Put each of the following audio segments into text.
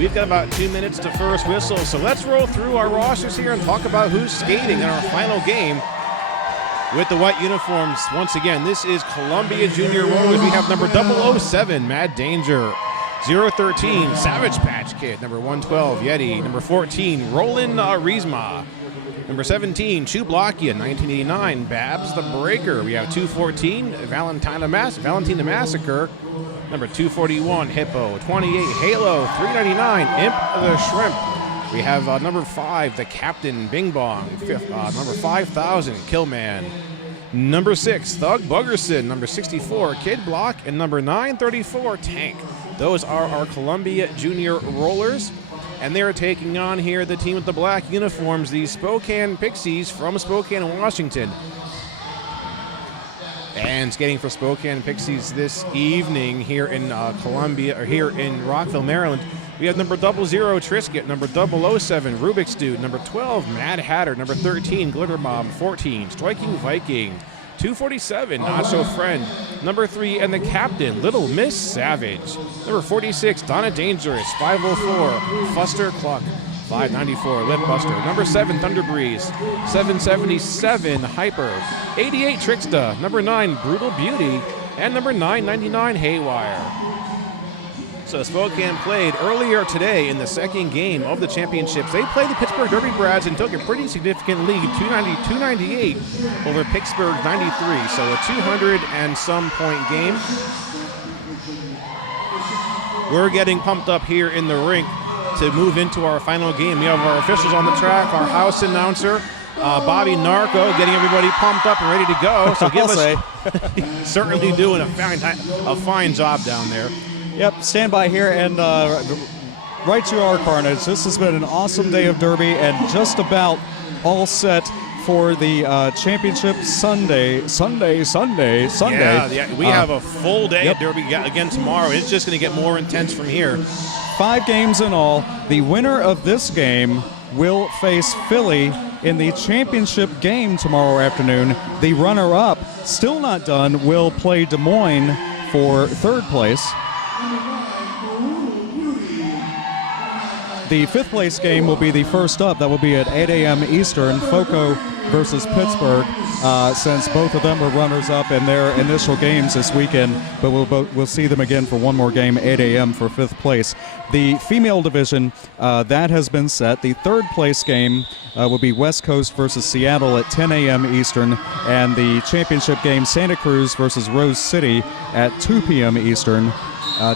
We've got about 2 minutes to first whistle, so let's roll through our rosters here and talk about who's skating in our final game with the white uniforms. Once again, this is Columbia Junior Rollers. We have number 007, Mad Danger. 013, Savage Patch Kid. Number 112, Yeti. Number 14, Roland Riesma. Number 17, Chublakia. 1989, Babs the Breaker. We have 214, Valentina Massacre. Number 241, Hippo. 28, Halo. 399, Imp the Shrimp. We have number 5, the Captain Bing Bong. Number 5000, Killman. Number 6, Thug Buggerson. Number 64, Kid Block. And number 934, Tank. Those are our Columbia Junior Rollers. And they're taking on here the team with the black uniforms, the Spokane Pixies from Spokane, Washington. And skating for Spokane Pixies this evening here in Columbia, or here in Rockville, Maryland. We have number 00, Trisket, number 007, Rubik's Dude, number 12, Mad Hatter, number 13, Glitter Bomb, 14, Striking Viking, 247, Nacho Friend, number 3, and the Captain, Little Miss Savage, number 46, Donna Dangerous, 504, Fuster Cluck, 594, Lip Buster, number 7, Thunder Breeze, 777, Hyper, 88, Tricksta, number 9, Brutal Beauty, and number 999, Haywire. So Spokane played earlier today in the second game of the championships. They played the Pittsburgh Derby Brads and took a pretty significant lead, 298 over Pittsburgh 93. So a 200 and some point game. We're getting pumped up here in the rink to move into our final game. We have our officials on the track, our house announcer, Bobby Narco, getting everybody pumped up and ready to go. So give us certainly doing a fine job down there. Yep, stand by here and right to our Carnage. This has been an awesome day of Derby and just about all set for the championship Sunday. Yeah, we have a full day of Derby again tomorrow. It's just going to get more intense from here. 5 games in all. The winner of this game will face Philly in the championship game tomorrow afternoon. The runner-up, still not done, will play Des Moines for 3rd place. The 5th place game will be the first up. That will be at 8 a.m. Eastern, FOCO versus Pittsburgh, since both of them were runners-up in their initial games this weekend, but we'll see them again for one more game, 8 a.m. for 5th place. The female division, that has been set. The 3rd place game will be West Coast versus Seattle at 10 a.m. Eastern, and the championship game, Santa Cruz versus Rose City at 2 p.m. Eastern.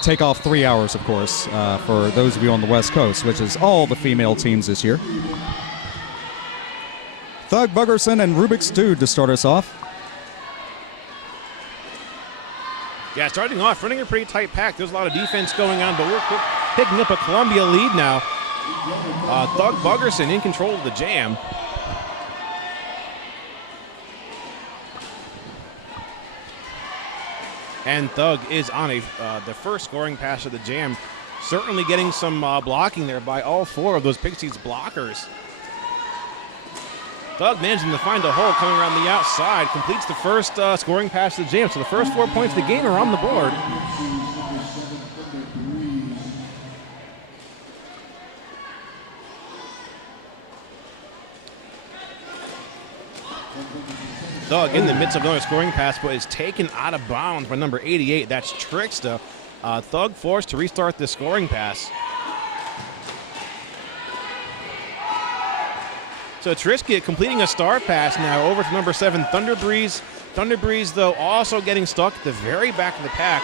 Take off 3 hours, of course, for those of you on the West Coast, which is all the female teams this year. Thug Buggerson and Rubik's Dude to start us off. Yeah, starting off, running a pretty tight pack. There's a lot of defense going on, but we're picking up a Columbia lead now. Thug Buggerson in control of the jam. And Thug is on the first scoring pass of the jam. Certainly getting some blocking there by all 4 of those Pixies blockers. Thug managing to find a hole coming around the outside. Completes the first scoring pass of the jam. So the first 4 points of the game are on the board. Thug in the midst of another scoring pass, but is taken out of bounds by number 88. That's Tricksta. Thug forced to restart the scoring pass. So Trisket completing a star pass now over to number 7, Thunder Breeze. Thunder Breeze, though, also getting stuck at the very back of the pack.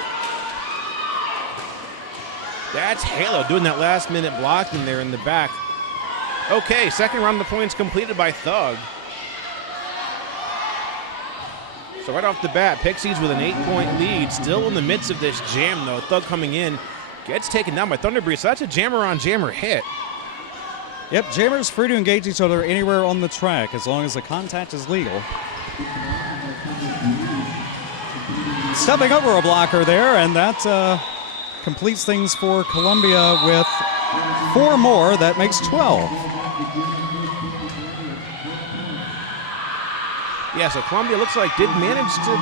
That's Halo doing that last-minute blocking there in the back. Okay, second round of the points completed by Thug. So right off the bat, Pixies with an 8-point lead. Still in the midst of this jam, though. Thug coming in, gets taken down by Thunder Breeze. So that's a jammer-on-jammer hit. Yep, jammers free to engage each other anywhere on the track as long as the contact is legal. Stepping over a blocker there, and that completes things for Columbia with 4 more. That makes 12. Yeah, so Columbia looks like did manage to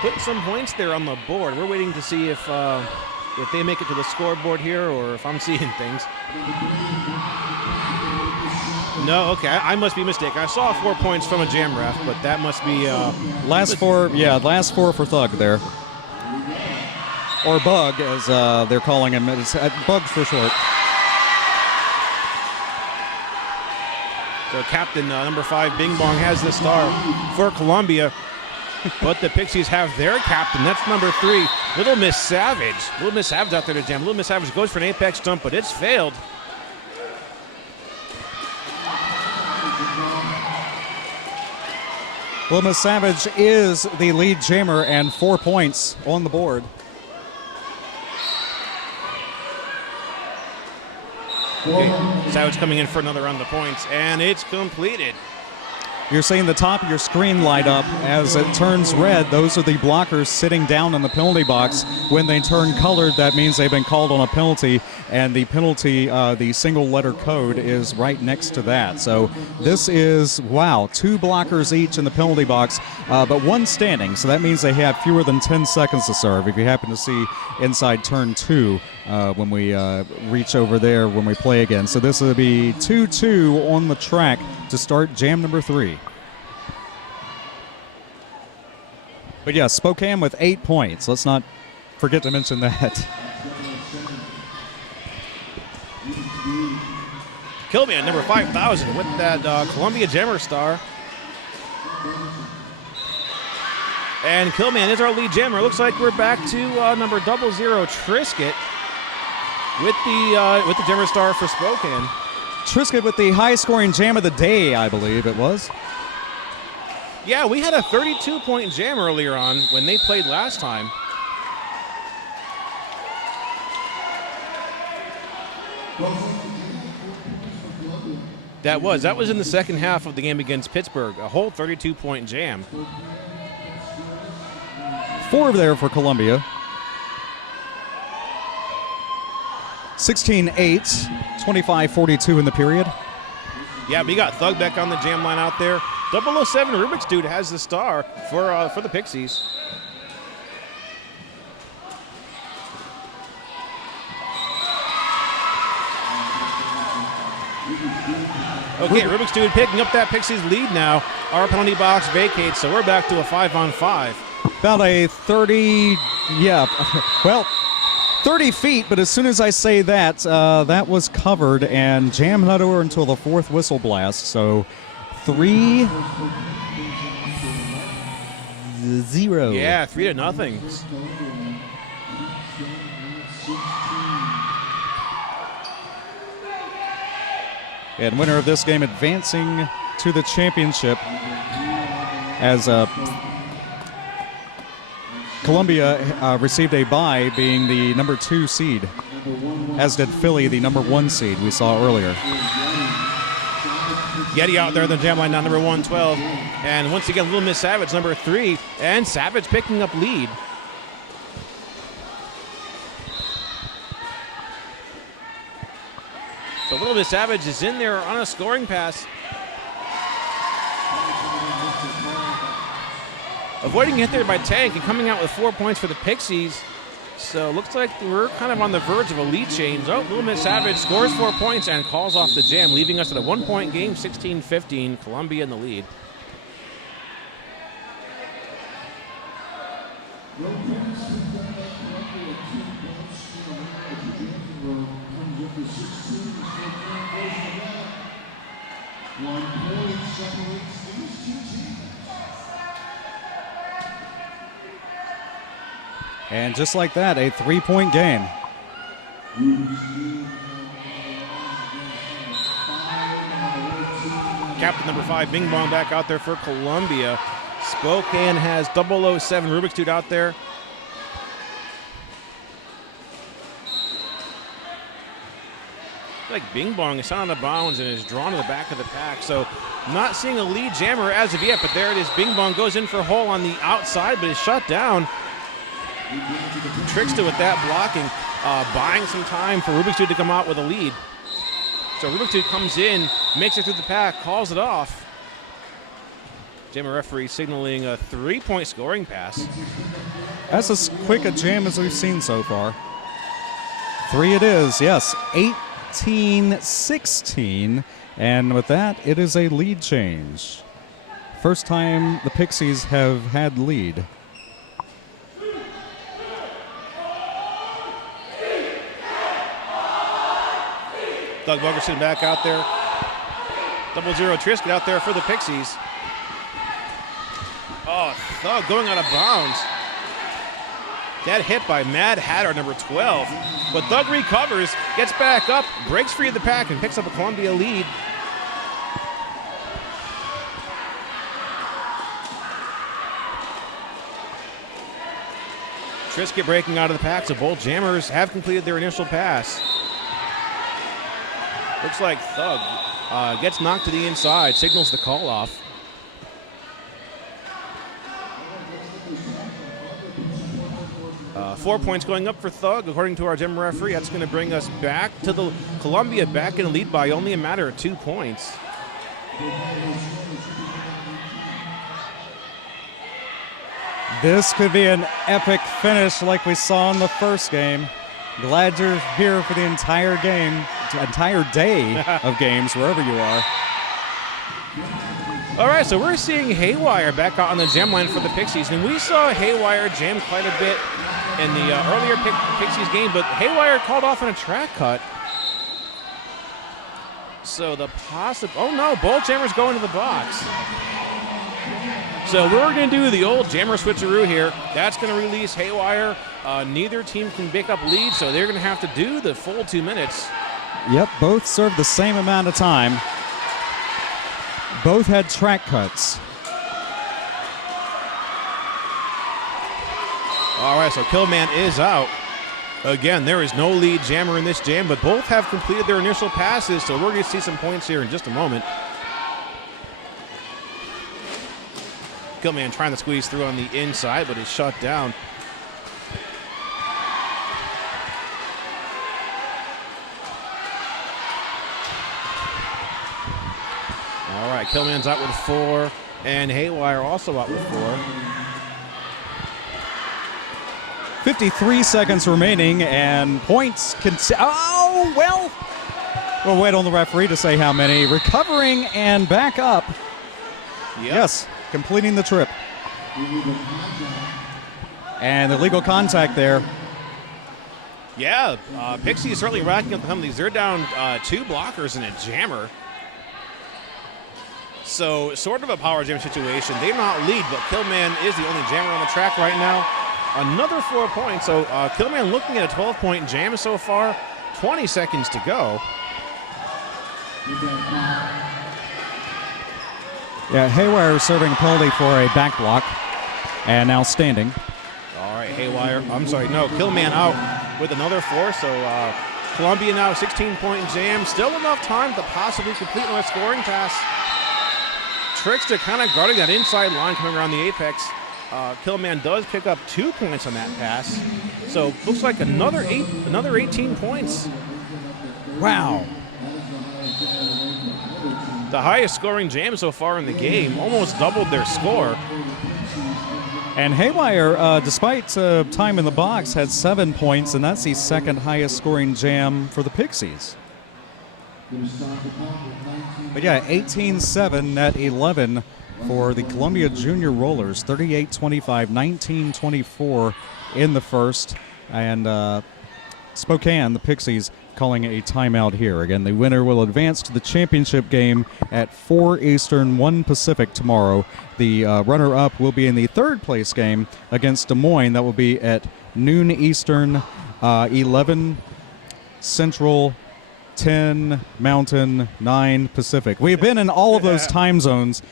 put some points there on the board. We're waiting to see if if they make it to the scoreboard here or if I'm seeing things. No, okay, I must be mistaken. I saw 4 points from a jam ref, but that must be last four for Thug there, or Bug as they're calling him. It's Bug for short. So captain number 5, Bing Bong, has the star for Columbia, but the Pixies have their captain. That's number 3, Little Miss Savage. Little Miss Savage out there to jam. Little Miss Savage goes for an apex jump, but it's failed. Little Miss Savage is the lead jammer and 4 points on the board. Okay, Savage coming in for another round of points, and it's completed. You're seeing the top of your screen light up as it turns red. Those are the blockers sitting down in the penalty box. When they turn colored, that means they've been called on a penalty, and the penalty, the single letter code, is right next to that. So this is, wow, 2 blockers each in the penalty box, but 1 standing. So that means they have fewer than 10 seconds to serve. If you happen to see inside turn 2 when we reach over there when we play again. So this will be 2-2 on the track to start jam number 3. But yeah, Spokane with 8 points. Let's not forget to mention that. Killman, number 5,000, with that Columbia Jammer star. And Killman is our lead jammer. Looks like we're back to number 00 Trisket with the jammer star for Spokane. Trisket with the high-scoring jam of the day, I believe it was. Yeah, we had a 32-point jam earlier on when they played last time. That was in the second half of the game against Pittsburgh, a whole 32-point jam. 4 there for Columbia. 16-8, 25-42 in the period. Yeah, we got Thug back on the jam line out there. 007 Rubik's Dude has the star for the Pixies. Okay, Rubik's Dude picking up that Pixies lead now. Our penalty box vacates, so we're back to a 5-on-5. About a 30, yeah, well, 30 feet, but as soon as I say that, that was covered and jammed not over until the 4th whistle blast. So 3-0. Yeah, 3-0. And winner of this game advancing to the championship as Columbia received a bye, being the number 2 seed, as did Philly, the number 1 seed we saw earlier. Yeti out there on the jam line now, number 112. And once again, Little Miss Savage, number 3. And Savage picking up lead. So Little Miss Savage is in there on a scoring pass. Avoiding hit there by Tank and coming out with 4 points for the Pixies. So looks like we're kind of on the verge of a lead change. Oh, Little Miss Savage scores 4 points and calls off the jam, leaving us at a 1-point game, 16-15, Columbia in the lead. And just like that, a 3-point game. Captain number 5, Bing Bong, back out there for Columbia. Spokane has 007 Rubik's Dude out there. Like Bing Bong is out of bounds and is drawn to the back of the pack. So not seeing a lead jammer as of yet, but there it is. Bing Bong goes in for a hole on the outside, but is shut down. Trickster with that blocking, buying some time for Rubik's Dude to come out with a lead. So Rubik's Dude comes in, makes it through the pack, calls it off. Jammer referee signaling a 3-point scoring pass. That's as quick a jam as we've seen so far. 3 it is, yes. 18-16. And with that, it is a lead change. First time the Pixies have had lead. Doug Bogerson back out there. 0-0 Trisket out there for the Pixies. Oh, Thug going out of bounds. That hit by Mad Hatter, number 12. But Thug recovers, gets back up, breaks free of the pack, and picks up a Columbia lead. Trisket breaking out of the pack, so both jammers have completed their initial pass. Looks like Thug gets knocked to the inside, signals the call off. Four points going up for Thug, according to our gym referee. That's going to bring us back to the Columbia back in the lead by only a matter of 2 points. This could be an epic finish like we saw in the first game. Glad you're here for the entire game, entire day of games, wherever you are. All right, so we're seeing Haywire back out on the jam line for the Pixies, and we saw Haywire jam quite a bit in the earlier Pixies game, but Haywire called off on a track cut. So the oh no, both jammers go into the box. So we're going to do the old jammer switcheroo here. That's going to release Haywire. Neither team can pick up lead, so they're going to have to do the full 2 minutes. Yep, both served the same amount of time. Both had track cuts. All right, so Killman is out. Again, there is no lead jammer in this jam, but both have completed their initial passes, so we're going to see some points here in just a moment. Killman trying to squeeze through on the inside, but is shut down. All right, Killman's out with 4, and Haywire also out with 4. 53 seconds remaining, and points can. Oh, well. We'll wait on the referee to say how many. Recovering and back up. Yep. Yes, completing the trip. And the legal contact there. Yeah, Pixie is certainly racking up the penalties. They're down 2 blockers and a jammer. So sort of a power jam situation. They not lead, but Killman is the only jammer on the track right now. Another 4 points. So Killman looking at a 12-point jam so far. 20 seconds to go. Yeah, Haywire serving a penalty for a back block, and now standing. All right, Killman out with another 4. So Columbia now 16-point jam. Still enough time to possibly complete another scoring pass. Trickster kind of guarding that inside line coming around the apex. Killman does pick up 2 points on that pass. So looks like another 18 points. Wow. The highest scoring jam so far in the game, almost doubled their score. And Haywire, despite time in the box, had 7 points, and that's the second highest scoring jam for the Pixies. But yeah, 18-7 at 11 for the Columbia Junior Rollers, 38-25, 19-24 in the first. And Spokane, the Pixies, calling a timeout here. Again, the winner will advance to the championship game at 4 Eastern, 1 Pacific tomorrow. The runner-up will be in the third place game against Des Moines. That will be at noon Eastern, 11 Central, 10 Mountain, 9 Pacific. We've been in all of those time zones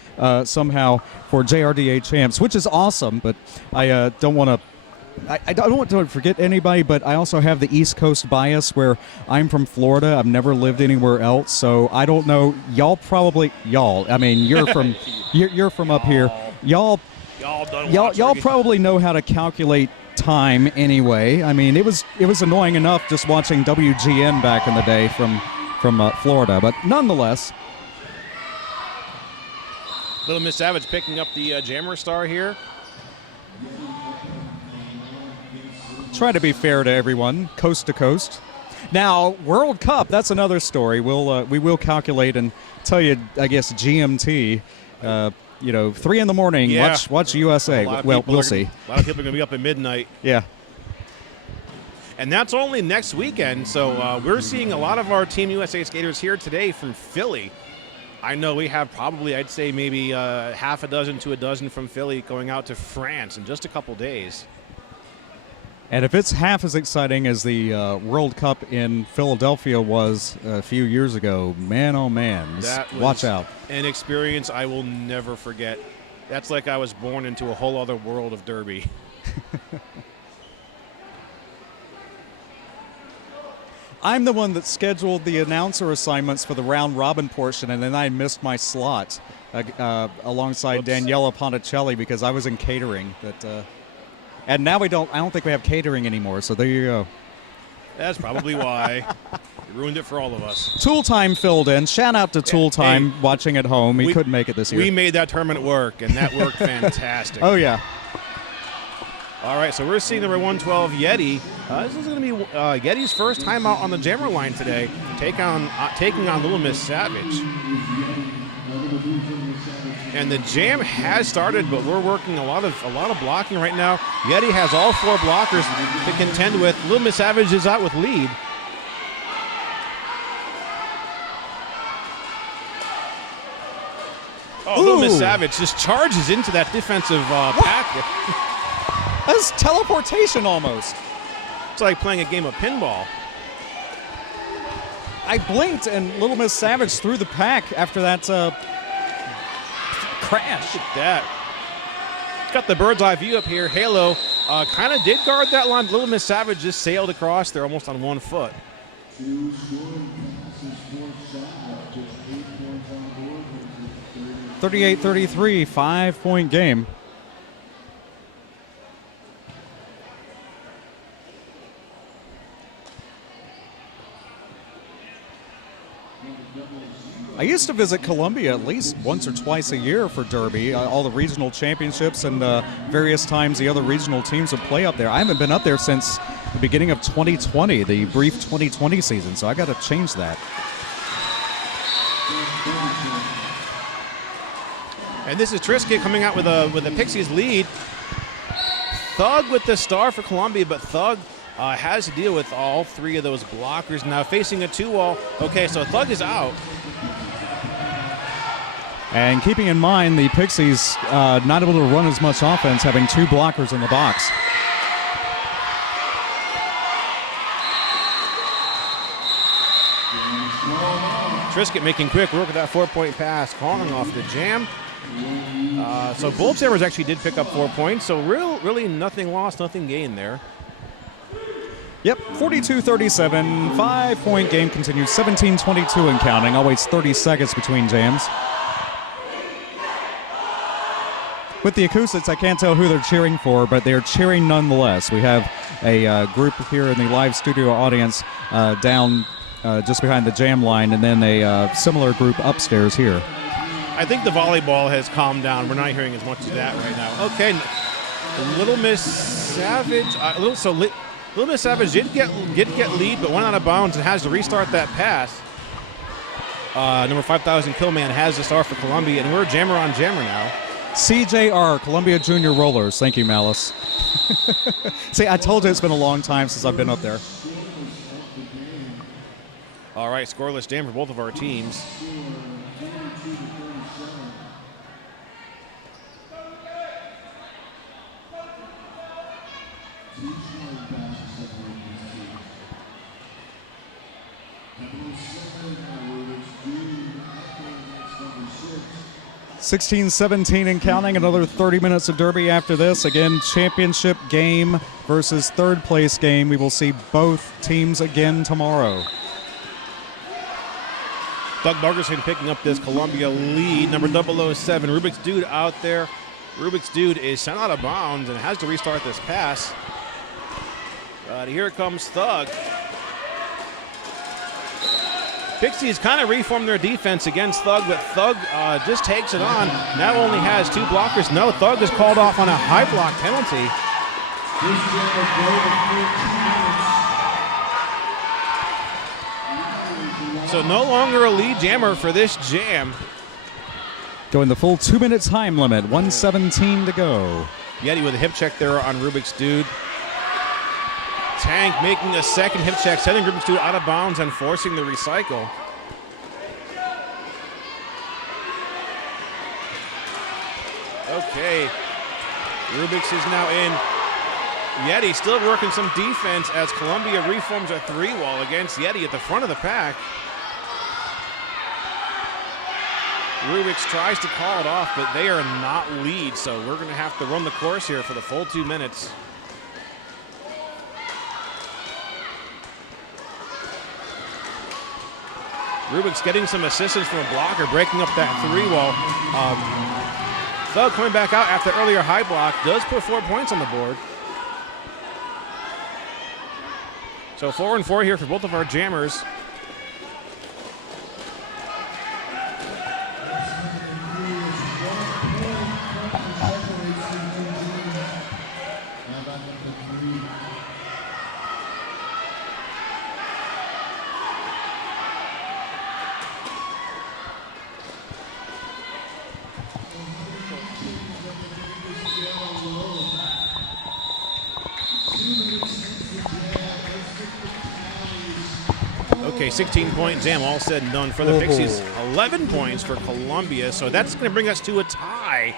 somehow for JRDA champs, which is awesome, but I don't want to forget anybody, but I also have the East Coast bias where I'm from Florida. I've never lived anywhere else, so I don't know. You're from you're from up here. Y'all probably know how to calculate time anyway. I mean, it was annoying enough just watching WGN back in the day from Florida, but nonetheless. Little Miss Savage picking up the jammer star here. Try to be fair to everyone, coast to coast. Now, World Cup, that's another story. We will calculate and tell you, I guess, GMT. 3 in the morning. Yeah. Watch USA. Well, we'll see. A lot of people are going to be up at midnight. Yeah. And that's only next weekend. So we're seeing a lot of our Team USA skaters here today from Philly. I know we have probably, I'd say maybe half a dozen to a dozen from Philly going out to France in just a couple days. And if it's half as exciting as the World Cup in Philadelphia was a few years ago, man, oh man, watch out. An experience I will never forget. That's like I was born into a whole other world of derby. I'm the one that scheduled the announcer assignments for the round-robin portion, and then I missed my slot alongside Daniela Ponticelli because I was in catering. And now I don't think we have catering anymore, so there you go. That's probably why. You ruined it for all of us. Tool Time filled in. Shout out to Tool Time watching at home. He couldn't make it this year. We made that tournament work, and that worked fantastic. Oh, yeah. All right, so we're seeing number 112, Yeti. This is going to be Yeti's first time out on the jammer line today, taking on Little Miss Savage. And the jam has started, but we're working a lot of blocking right now. Yeti has all 4 blockers to contend with. Little Miss Savage is out with lead. Oh, Little Miss Savage just charges into that defensive pack. That's teleportation almost. It's like playing a game of pinball. I blinked and Little Miss Savage threw the pack after that crash. Look at that. Got the bird's eye view up here. Halo kind of did guard that line. Little Miss Savage just sailed across there almost on 1 foot. 38-33, 5-point game. I used to visit Columbia at least once or twice a year for Derby, all the regional championships and various times the other regional teams would play up there. I haven't been up there since the beginning of 2020, the brief 2020 season, so I got to change that. And this is Trisket coming out with a Pixies lead. Thug with the star for Columbia, but Thug has to deal with all 3 of those blockers. Now facing a 2-wall. Okay, so Thug is out. And keeping in mind the Pixies not able to run as much offense, having 2 blockers in the box. Trisket making quick work with that 4-point pass, calling off the jam. So both jammers actually did pick up 4 points, so really nothing lost, nothing gained there. Yep, 42-37, 5-point game continues, 17-22 and counting, always 30 seconds between jams. With the acoustics, I can't tell who they're cheering for, but they're cheering nonetheless. We have a group here in the live studio audience down just behind the jam line, and then a similar group upstairs here. I think the volleyball has calmed down. We're not hearing as much of that right now. Okay, Little Miss Savage. Little Miss Savage did get lead, but went out of bounds and has to restart that pass. Number 5,000 Killman has the star for Columbia, and we're jammer on jammer now. CJR, Columbia Junior Rollers. Thank you, Malice. See, I told you it's been a long time since I've been up there. All right, scoreless jam for both of our teams. (16-17) and counting. Another 30 minutes of Derby after this. Again, championship game versus third place game. We will see both teams again tomorrow. Doug Bargerson picking up this Columbia lead. Number 007, Rubik's Dude out there. Rubik's Dude is sent out of bounds and has to restart this pass. But here comes Thug. Pixies kind of reformed their defense against Thug, but Thug just takes it on. Now only has 2 blockers. No, Thug is called off on a high block penalty. So no longer a lead jammer for this jam. Going the full 2-minute time limit, 1:17 to go. Yeti with a hip check there on Rubik's Dude. Tank making a second hip check, sending Rubik's Dude out of bounds and forcing the recycle. Okay, Rubik's is now in. Yeti still working some defense as Columbia reforms a 3-wall against Yeti at the front of the pack. Rubik's tries to call it off, but they are not lead, so we're going to have to run the course here for the full 2 minutes. Rubik's getting some assistance from a blocker, breaking up that 3-wall. Thug coming back out after earlier high block does put 4 points on the board. So 4 and 4 here for both of our jammers. Okay, 16-point jam, all said and done for the Pixies. 11 points for Columbia, so that's going to bring us to a tie.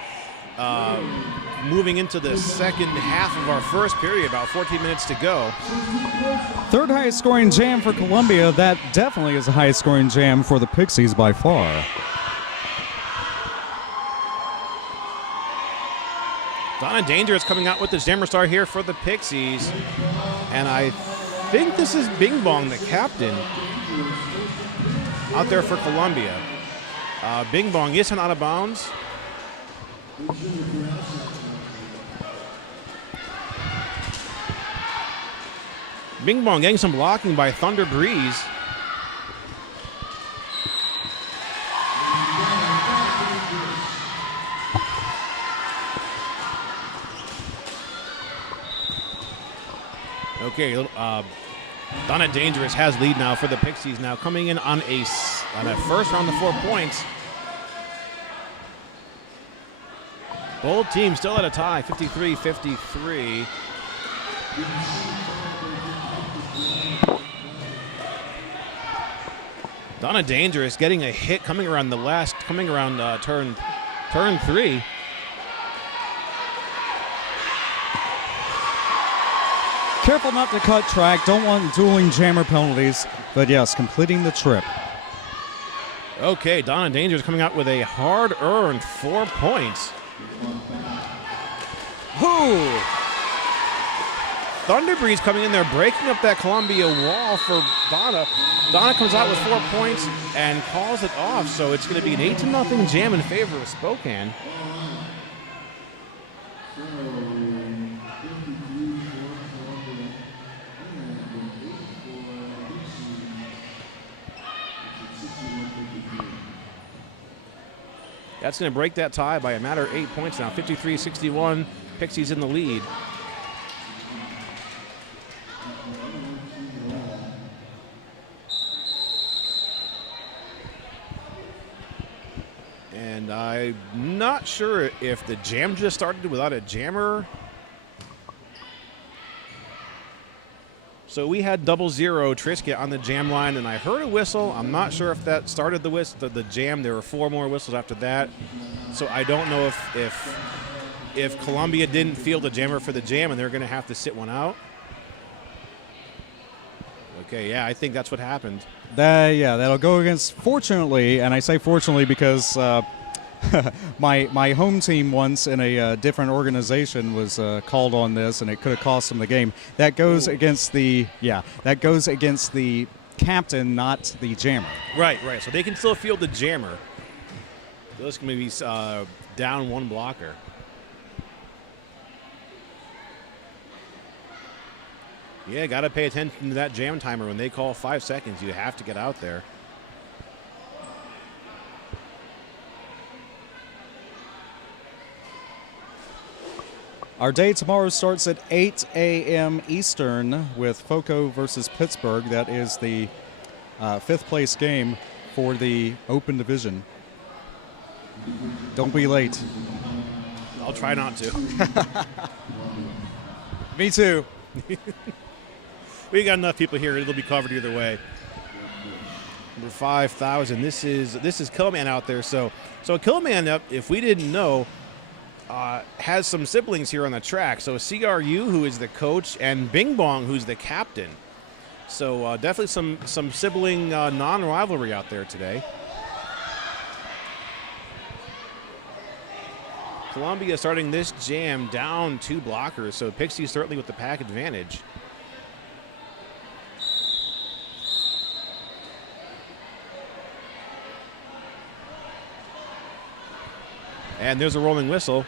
Moving into the second half of our first period, about 14 minutes to go. Third highest scoring jam for Columbia. That definitely is the highest scoring jam for the Pixies by far. Donna Danger is coming out with the Jammer Star here for the Pixies. And I think this is Bing Bong, the captain, out there for Columbia. Bing Bong is out of bounds. Bing Bong getting some blocking by Thunder Breeze. Okay, Donna Dangerous has lead now for the Pixies, now coming in on a first round of 4 points. Both teams still at a tie, 53-53. Donna Dangerous getting a hit coming around turn 3. Careful not to cut track. Don't want dueling jammer penalties. But yes, completing the trip. Okay, Donna Dangerous coming out with a hard-earned 4 points. Whoo! Thunder Breeze coming in there, breaking up that Columbia wall for Donna. Donna comes out with 4 points and calls it off, so it's going to be an 8-0 jam in favor of Spokane. That's going to break that tie by a matter of 8 points now. 53-61, Pixies in the lead. And I'm not sure if the jam just started without a jammer. So we had 0-0 Trisket on the jam line, and I heard a whistle. I'm not sure if that started the jam. There were 4 more whistles after that. So I don't know if Columbia didn't field the jammer for the jam and they're going to have to sit one out. Okay, yeah, I think that's what happened. Yeah, that'll go against, fortunately, and I say fortunately because my home team once in a different organization was called on this, and it could have cost them the game. That goes against the captain, not the jammer. Right. So they can still field the jammer. Those can maybe down 1 blocker. Yeah, got to pay attention to that jam timer. When they call 5 seconds, you have to get out there. Our day tomorrow starts at 8 a.m. Eastern with FOCO versus Pittsburgh. That is the fifth place game for the Open Division. Don't be late. I'll try not to. Me too. We got enough people here; it'll be covered either way. Number 5,000. This is Killman out there. So Killman, if we didn't know, has some siblings here on the track. So CRU, who is the coach, and Bing Bong, who's the captain. So definitely some sibling non-rivalry out there today. Columbia starting this jam down 2 blockers, so Pixie certainly with the pack advantage. And there's a rolling whistle.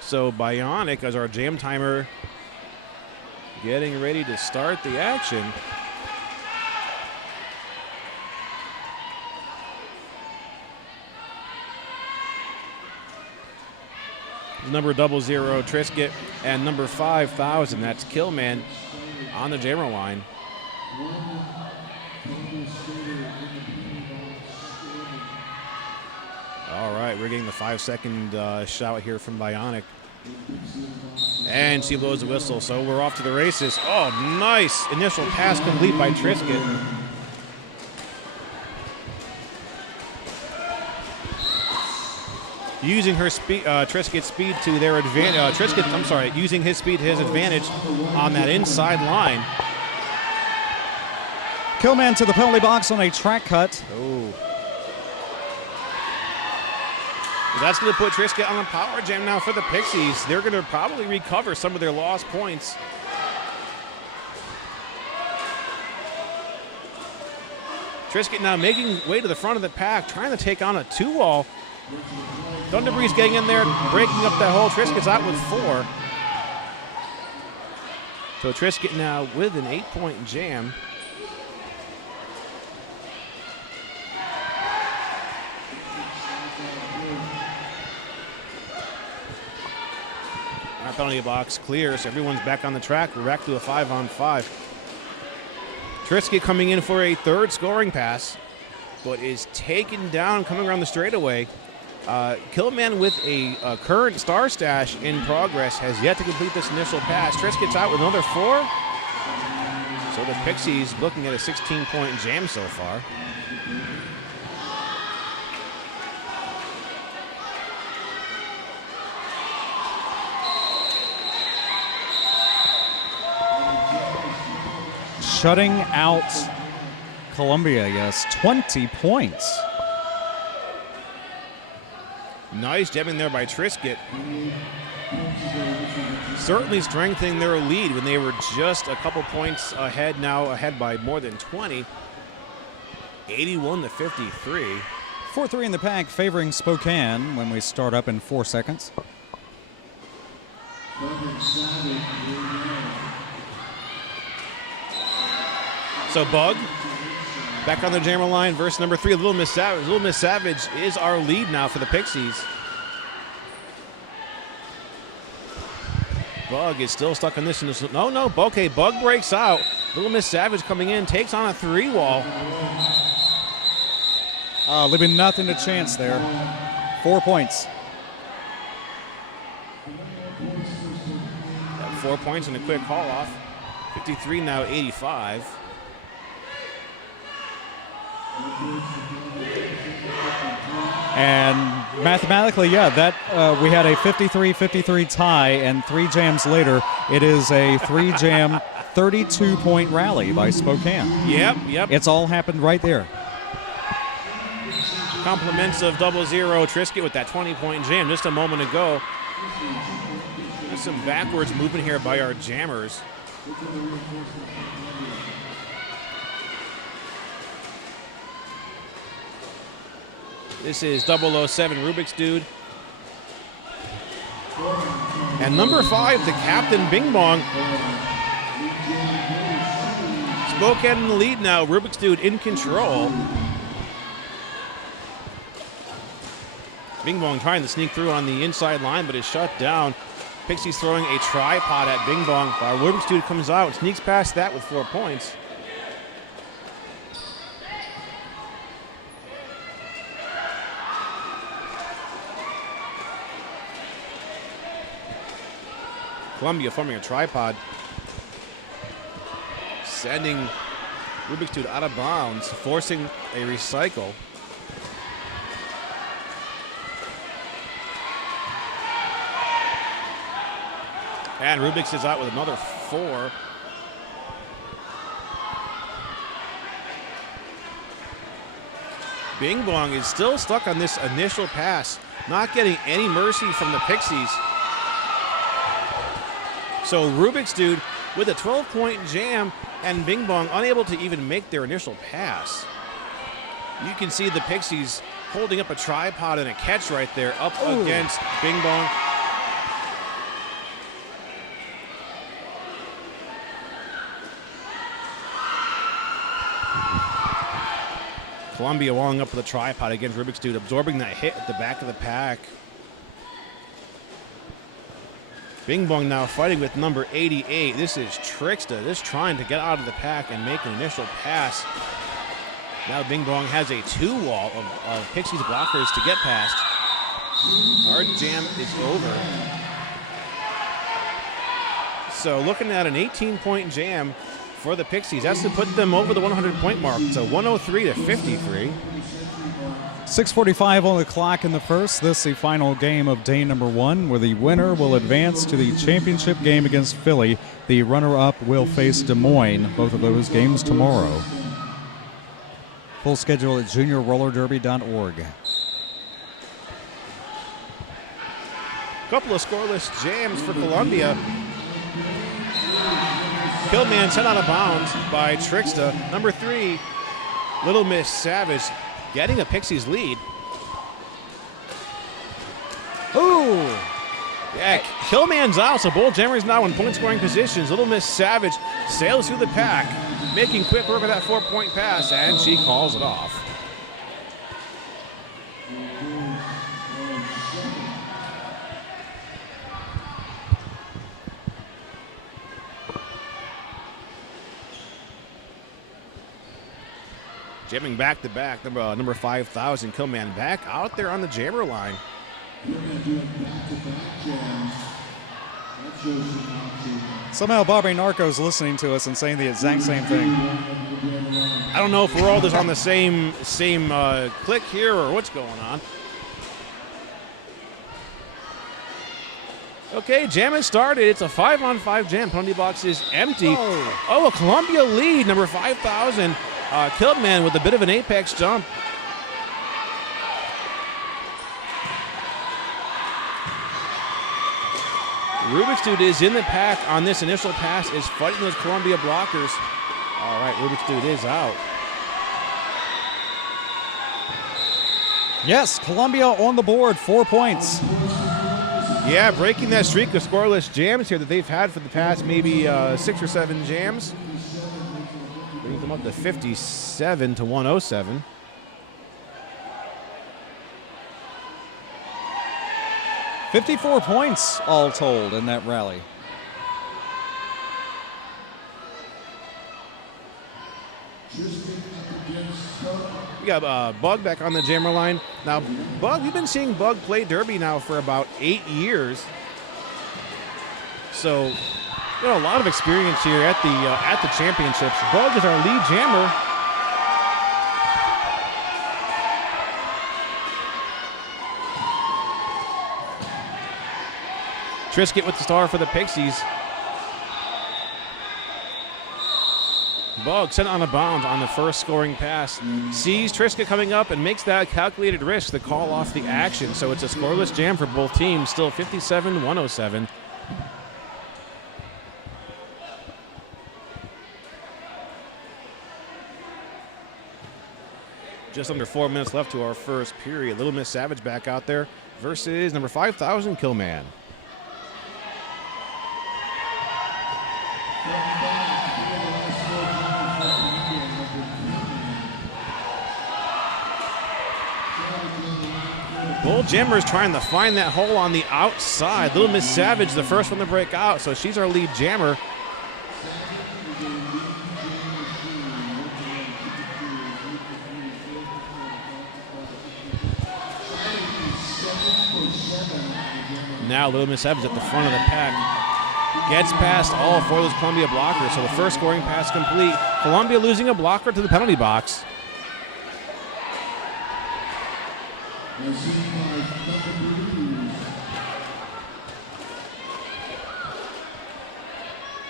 So Bionic, as our jam timer, getting ready to start the action. Number 00 Trisket, and number 5,000, that's Killman on the jammer line. All right, we're getting the 5-second shout here from Bionic. And she blows the whistle, so we're off to the races. Oh, nice initial pass complete by Trisket. Using her speed, Trisket's speed to their advantage. Using his speed to his advantage on that inside line. Killman to the penalty box on a track cut. Oh. That's going to put Trisket on a power jam now for the Pixies. They're going to probably recover some of their lost points. Trisket now making way to the front of the pack, trying to take on a 2-wall. Thunderbreeze getting in there, breaking up that hole. Trisket's out with 4. So Trisket now with an 8-point jam. Our penalty box clear, so everyone's back on the track. We're back to a 5-on-5. Trisket coming in for a 3rd scoring pass, but is taken down coming around the straightaway. Killman with a current star stash in progress has yet to complete this initial pass. Trisket's out with another 4. So the Pixies looking at a 16-point jam so far. Shutting out Columbia, yes, 20 points. Nice jamming there by Trisket. Certainly strengthening their lead when they were just a couple points ahead, now ahead by more than 20. 81-53. 4-3 in the pack, favoring Spokane when we start up in 4 seconds. So Bug back on the jammer line versus number 3, Little Miss Savage. Little Miss Savage is our lead now for the Pixies. Bug is still stuck on this. No. Okay, Bug breaks out. Little Miss Savage coming in, takes on a 3-wall. Leaving nothing to chance there. 4 points. 4 points and a quick haul off. 53 now 85. And mathematically, yeah, that we had a 53-53 tie, and 3 jams later, it is a 3-jam, 32-point rally by Spokane. Yep. It's all happened right there. Compliments of 00 Trisket with that 20-point jam just a moment ago. There's some backwards movement here by our jammers. This is 007 Rubik's Dude. And number 5, the captain, Bing Bong. Spokane in the lead now. Rubik's Dude in control. Bing Bong trying to sneak through on the inside line, but is shut down. Pixie's throwing a tripod at Bing Bong. Rubik's Dude comes out, sneaks past that with 4 points. Columbia forming a tripod. Sending Rubik's Dude out of bounds, forcing a recycle. And Rubik's is out with another 4. Bing Bong is still stuck on this initial pass, not getting any mercy from the Pixies. So Rubik's Dude with a 12-point jam, and Bing Bong unable to even make their initial pass. You can see the Pixies holding up a tripod and a catch right there up against Bing Bong. Columbia walling up with a tripod against Rubik's Dude, absorbing that hit at the back of the pack. Bing Bong now fighting with number 88. This is Tricksta, just trying to get out of the pack and make an initial pass. Now Bing Bong has a 2-wall of Pixies blockers to get past. Our jam is over. So looking at an 18-point jam for the Pixies. That's to put them over the 100-point mark. So 103 to 53. 6:45 on the clock in the first. This is the final game of day number 1, where the winner will advance to the championship game against Philly. The runner-up will face Des Moines. Both of those games tomorrow. Full schedule at juniorrollerderby.org. Couple of scoreless jams for Columbia. Killman sent out of bounds by Tricksta. Number 3, Little Miss Savage getting a Pixies lead. Ooh! Yeah, Killman's out, so both jammers now in point-scoring positions. Little Miss Savage sails through the pack, making quick work of that 4-point pass, and she calls it off. Jamming back to back, number 5,000, Killman back out there on the jammer line. Somehow Bobby Narco's listening to us and saying the exact same thing. I don't know if we're all just on the same click here or what's going on. Okay, jam has started. It's a 5-on-5 jam. Penalty box is empty. Oh, a Columbia lead, number 5,000. Killman with a bit of an apex jump. Rubik's Dude is in the pack on this initial pass, is fighting those Columbia blockers. All right, Rubik's Dude is out. Yes, Columbia on the board, 4 points. Yeah, breaking that streak of scoreless jams here that they've had for the past maybe 6 or 7 jams. Brings them up to 57 to 107. $54 points all told in that rally. We got Bug back on the jammer line. Now, Bug, we've been seeing Bug play Derby now for about 8 years. So, a lot of experience here at the championships. Bug is our lead jammer. Trisket with the star for the Pixies. Bug sent on a bound on the first scoring pass. Sees Trisket coming up and makes that calculated risk to call off the action. So it's a scoreless jam for both teams, still 57-107. Just under 4 minutes left to our first period. Little Miss Savage back out there versus number 5,000, Killman. Both jammers trying to find that hole on the outside. Little Miss Savage, the first one to break out, so she's our lead jammer. Now Little Miss Savage at the front of the pack. Gets past all four of those Columbia blockers, so the first scoring pass complete. Columbia losing a blocker to the penalty box.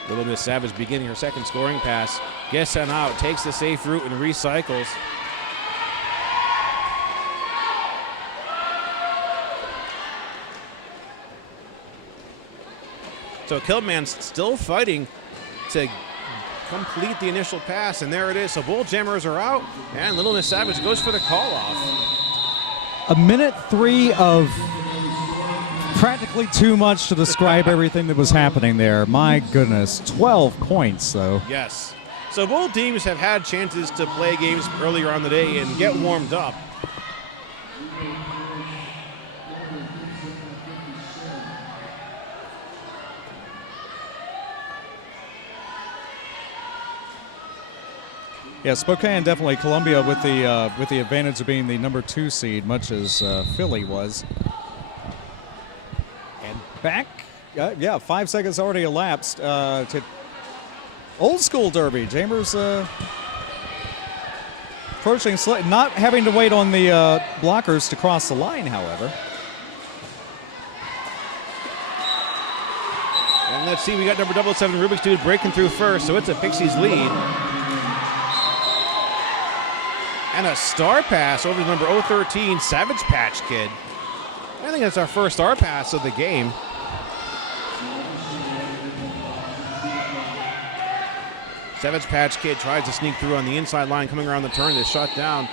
Little Miss Savage beginning her second scoring pass. Gets sent out, takes the safe route, and recycles. So Kilman's still fighting to complete the initial pass, and there it is. So both jammers are out, and Little Miss Savage goes for the call-off. A minute 3 of practically too much to describe everything that was happening there. My goodness, 12 points, though. Yes. So both teams have had chances to play games earlier on the day and get warmed up. Yeah, Spokane definitely. Columbia with the advantage of being the number 2 seed, much as Philly was. And back, 5 seconds already elapsed to old school derby. Jammers approaching, not having to wait on the blockers to cross the line, however. And let's see, we got number 777 Rubik's Dude breaking through first, so it's a Pixies lead. And a star pass over to number 013, Savage Patch Kid. I think that's our first star pass of the game. Savage Patch Kid tries to sneak through on the inside line, coming around the turn, is shut down.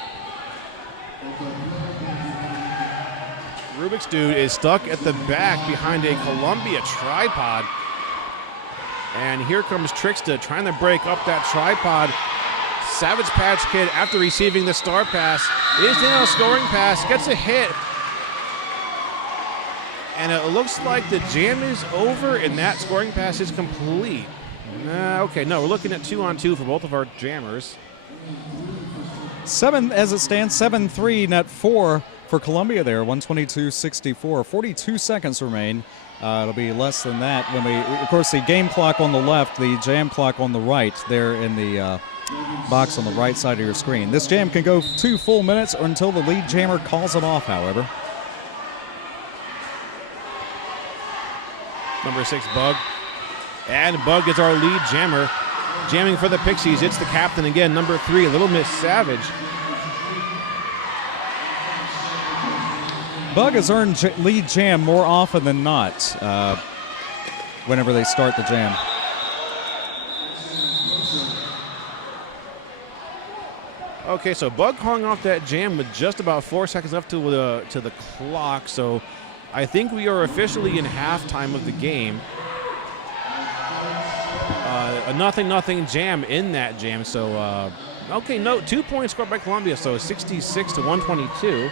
Rubik's Dude is stuck at the back behind a Columbia tripod. And here comes Tricksta trying to break up that tripod. Savage Patch Kid, after receiving the star pass, is in a scoring pass, gets a hit. And it looks like the jam is over and that scoring pass is complete. Okay, no, we're looking at 2-on-2 for both of our jammers. 7, as it stands, 7-3, net 4 for Columbia there, 122-64. 42 seconds remain. It'll be less than that when of course, the game clock on the left, the jam clock on the right, there in the box on the right side of your screen. This jam can go 2 full minutes or until the lead jammer calls it off, however. Number 6, Bug. And Bug is our lead jammer. Jamming for the Pixies, it's the captain again, number 3, Little Miss Savage. Bug has earned lead jam more often than not whenever they start the jam. Okay, so Bug hung off that jam with just about 4 seconds left to the clock, so I think we are officially in halftime of the game. A 0-0 jam in that jam, so okay, no, 2 points scored by Columbia, so 66-122.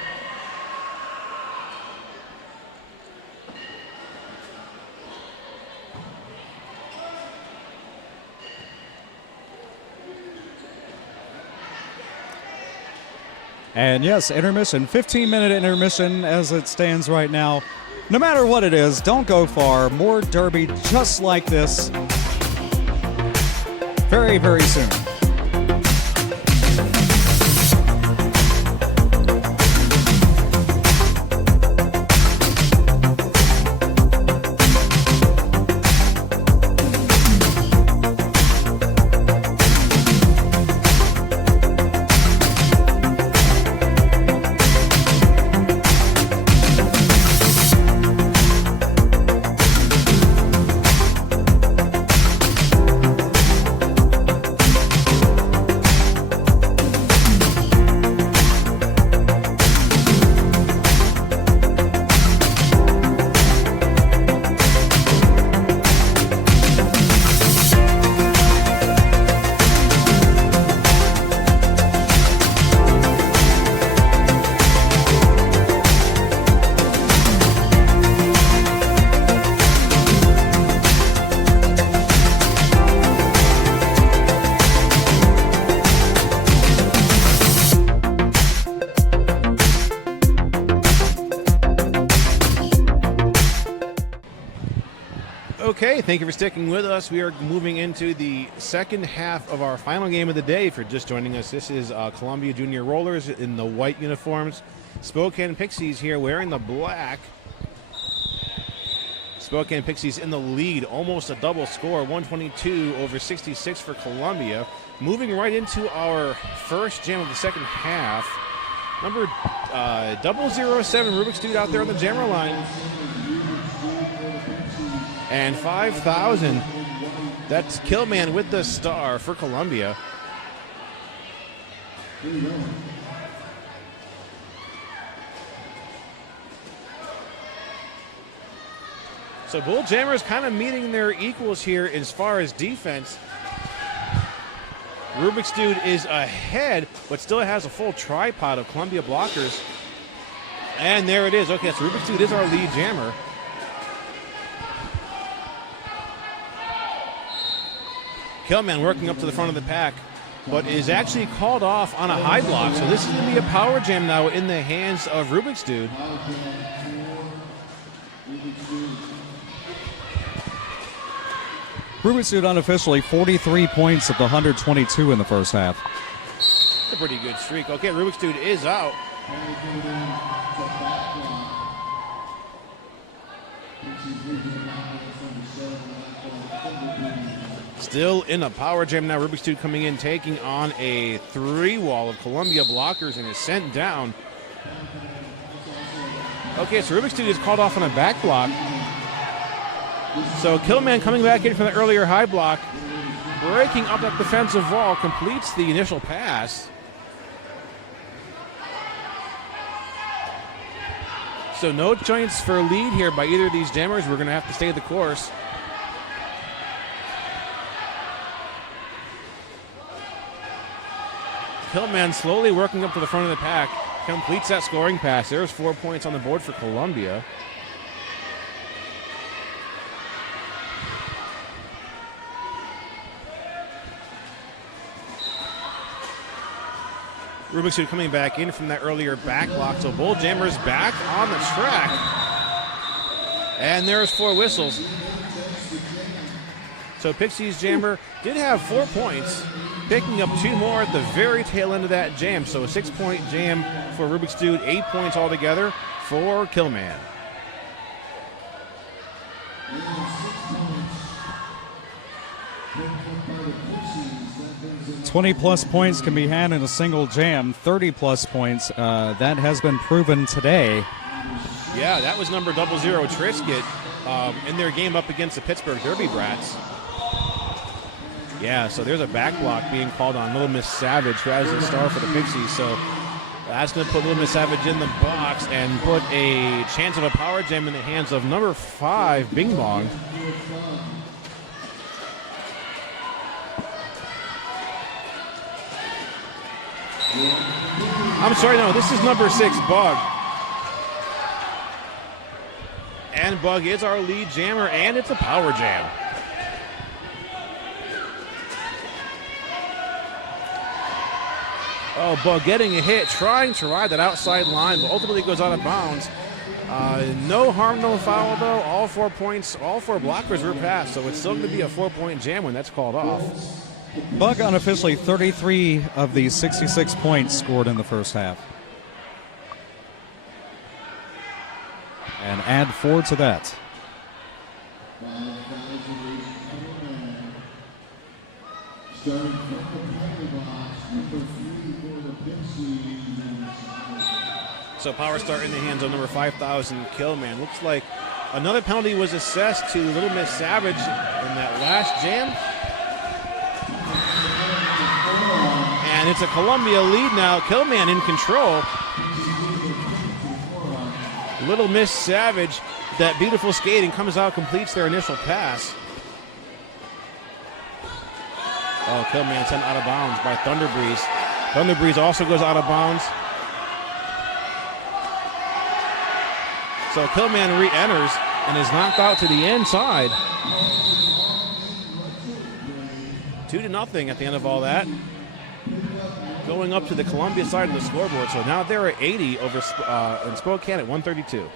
And yes, intermission, 15-minute intermission as it stands right now. No matter what it is, don't go far. More derby just like this very, very soon. Okay, thank you for sticking with us. We are moving into the second half of our final game of the day. If you're just joining us, this is Columbia Junior Rollers in the white uniforms. Spokane Pixies here wearing the black. Spokane Pixies in the lead, almost a double score, 122 over 66 for Columbia. Moving right into our first jam of the second half. Number 007, Rubik's Dude out there on the jammer line. And 5,000, that's Killman with the star for Columbia. So Bull Jammers kind of meeting their equals here as far as defense. Rubik's Dude is ahead, but still has a full tripod of Columbia blockers. And there it is. Okay, so Rubik's Dude is our lead jammer. Killman working up to the front of the pack, but is actually called off on a high block. So this is going to be a power jam now in the hands of Rubik's Dude. Rubik's Dude unofficially 43 points of the 122 in the first half. That's a pretty good streak. Okay, Rubik's Dude is out. Still in a power jam now. Rubik's Dude coming in, taking on a three wall of Columbia blockers and is sent down. Okay, so Rubik's Dude is called off on a back block. So Killman coming back in from the earlier high block, breaking up that defensive wall, completes the initial pass. So no chance for lead here by either of these jammers. We're going to have to stay the course. Killman slowly working up to the front of the pack, completes that scoring pass. There's 4 points on the board for Columbia. Rubik's Dude coming back in from that earlier back block. So Bull Jammers back on the track. And there's 4 whistles. So Pixies Jammer did have 4 points, picking up 2 more at the very tail end of that jam. So a 6-point jam for Rubik's Dude, 8 points altogether for Killman. +20 points can be had in a single jam. 30+ points, that has been proven today. Yeah, that was number 00 Trisket in their game up against the Pittsburgh Derby Brats. Yeah, so there's a back block being called on Little Miss Savage, who has a star for the Pixies. So that's going to put Little Miss Savage in the box and put a chance of a power jam in the hands of number 5, Bing Bong. I'm sorry, no, this is number 6, Bug. And Bug is our lead jammer, and it's a power jam. Oh, Bug getting a hit, trying to ride that outside line, but ultimately goes out of bounds. No harm, no foul, though. All 4 points, all 4 blockers were passed, so it's still going to be a 4-point jam when that's called off. Bug unofficially 33 of the 66 points scored in the first half. And add 4 to that. So power start in the hands of number 5,000 Killman. Looks like another penalty was assessed to Little Miss Savage in that last jam. And it's a Columbia lead now. Killman in control. Little Miss Savage, that beautiful skating, comes out, completes their initial pass. Oh, Killman sent out of bounds by Thunder Breeze. Thunder Breeze also goes out of bounds. So Killman re-enters and is knocked out to the inside. 2-0 at the end of all that. Going up to the Columbia side of the scoreboard. So now they're at 80 over in Spokane at 132.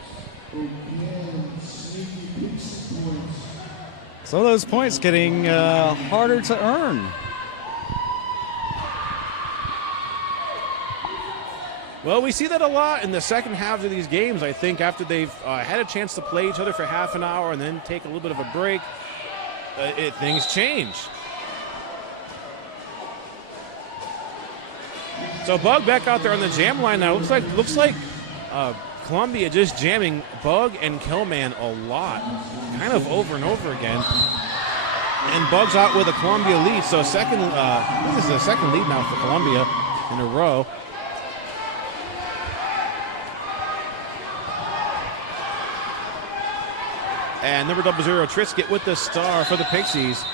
So those points getting harder to earn. Well, we see that a lot in the second halves of these games. I think after they've had a chance to play each other for half an hour and then take a little bit of a break, things change. So Bug back out there on the jam line now. Looks like Columbia just jamming Bug and Killman a lot, kind of over and over again. And Bug's out with a Columbia lead. So this is the second lead now for Columbia in a row. And number 00 Trisket with the star for the Pixies.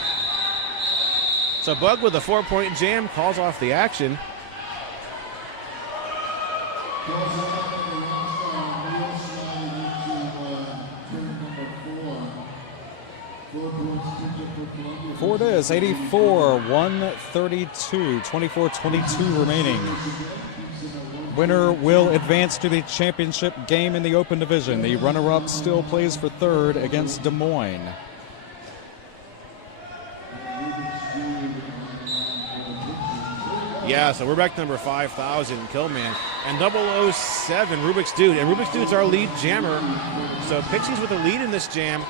So Bug with a 4-point jam calls off the action. For it is 84-132, 24-22 remaining. Winner will advance to the championship game in the Open Division. The runner-up still plays for third against Des Moines. Yeah, so we're back to number 5,000, Killman. And 007, Rubik's Dude. And Rubik's Dude's our lead jammer. So Pixies with a lead in this jam.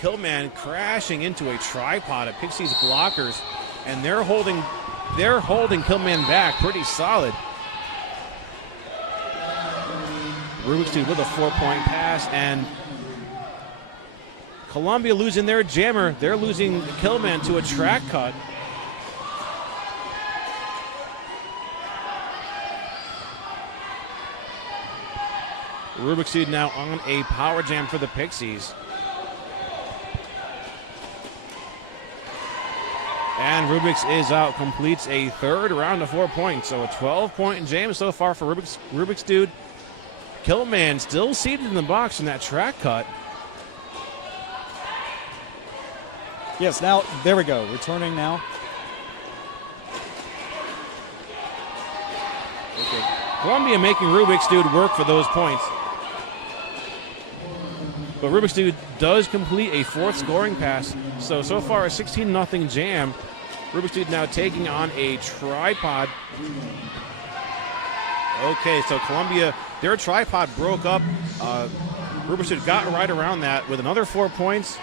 Killman crashing into a tripod of Pixies blockers. And they're holding Killman back pretty solid. Rubik's Dude with a 4-point pass, and Columbia losing their jammer. They're losing Killman to a track cut. Rubik's Dude now on a power jam for the Pixies. And Rubik's is out, completes a third round of 4 points. So a 12-point jam so far for Rubik's Dude. Killman still seated in the box in that track cut. Yes, now, there we go. Returning now. Okay. Columbia making Rubik's Dude work for those points. But Rubik's Dude does complete a fourth scoring pass. So far a 16-0 jam. Rubik's Dude now taking on a tripod. Okay, so Columbia, their tripod broke up. Rubik's Dude got right around that with another 4 points.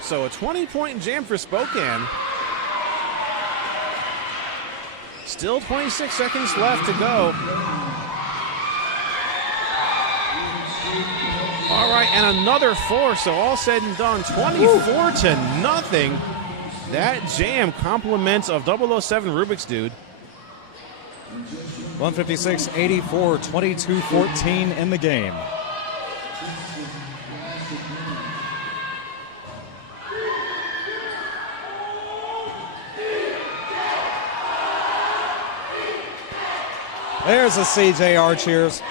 So a 20-point jam for Spokane. Still 26 seconds left to go. All right, and another 4, so all said and done, 24-0. That jam compliments of 007 Rubik's Dude. 156-84, 22-14 in the game. There's a CJR cheers.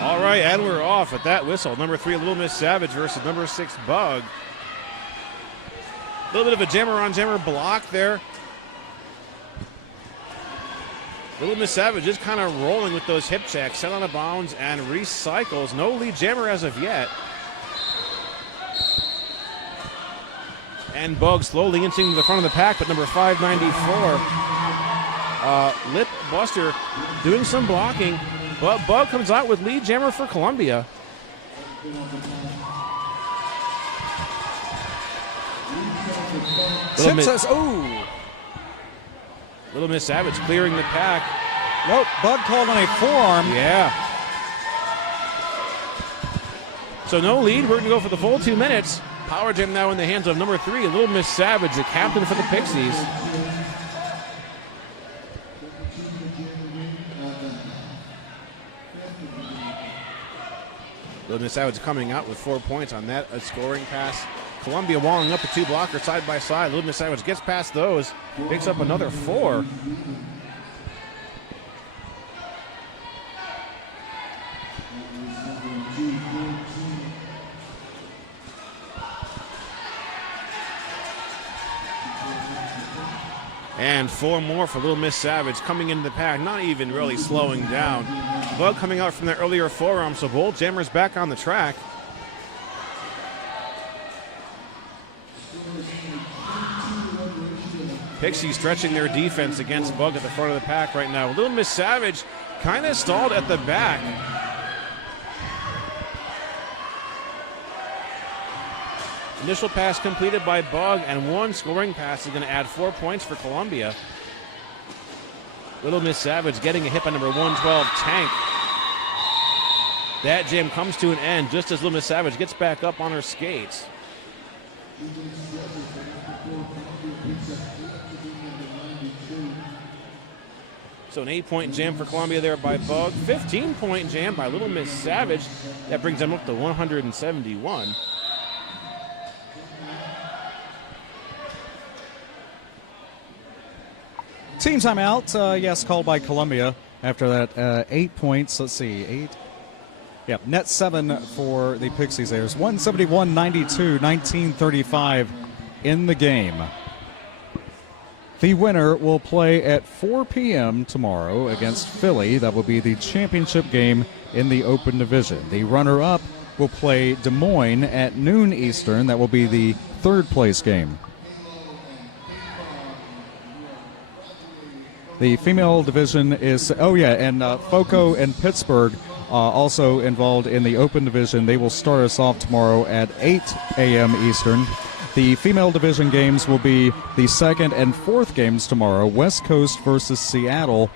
All right, and we're off at that whistle. Number 3, Little Miss Savage versus number 6, Bug. A little bit of a jammer-on-jammer block there. Little Miss Savage is kind of rolling with those hip checks, set out of bounds and recycles. No lead jammer as of yet. And Bug slowly inching to the front of the pack, but number 594, Lip Buster doing some blocking. But Bug comes out with lead jammer for Columbia. Little Miss Savage clearing the pack. Nope, Bug called on a forearm. Yeah. So no lead. We're going to go for the full 2 minutes. Power jam now in the hands of number 3, Little Miss Savage, the captain for the Pixies. Little Miss Savage coming out with 4 points on that scoring pass. Columbia walling up the 2 blockers side by side. Little Miss Savage gets past those, picks up another 4. And 4 more for Little Miss Savage coming into the pack, not even really slowing down. Bug coming out from the earlier forearm, so both jammers back on the track. Pixies stretching their defense against Bug at the front of the pack right now. Little Miss Savage kind of stalled at the back. Initial pass completed by Bug, and 1 scoring pass is going to add 4 points for Columbia. Little Miss Savage getting a hit by number 112, Tank. That jam comes to an end just as Little Miss Savage gets back up on her skates. So an 8-point jam for Columbia there by Bug. 15-point jam by Little Miss Savage. That brings them up to 171. Team timeout, yes, called by Columbia after that 8 points. Let's see, 8. Yep, net 7 for the Pixies. There's 171-92, 1935 in the game. The winner will play at 4 p.m. tomorrow against Philly. That will be the championship game in the Open Division. The runner-up will play Des Moines at noon Eastern. That will be the third-place game. The female division is, and FOCO and Pittsburgh also involved in the Open Division. They will start us off tomorrow at 8 a.m. Eastern. The female division games will be the second and fourth games tomorrow. West Coast versus Seattle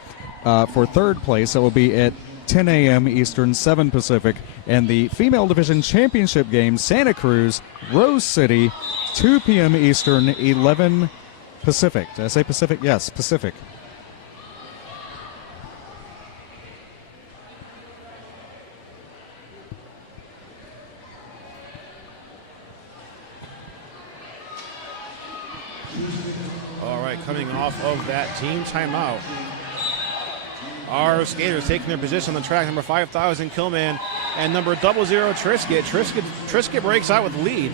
for third place. That will be at 10 a.m. Eastern, 7 Pacific. And the female division championship game, Santa Cruz, Rose City, 2 p.m. Eastern, 11 Pacific. Did I say Pacific? Yes, Pacific. Coming off of that team timeout. Our skaters taking their position on the track. Number 5,000 Killman and number 00 Trisket. Trisket breaks out with the lead.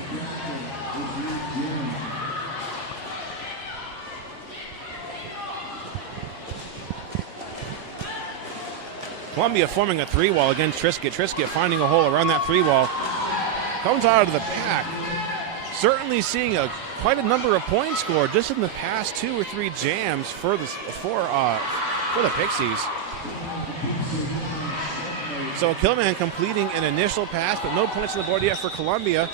Columbia forming a 3-wall against Trisket. Trisket finding a hole around that 3-wall. Comes out of the pack. Certainly seeing quite a number of points scored just in the past 2 or 3 jams for the Pixies. So Killman completing an initial pass, but no points on the board yet for Columbia.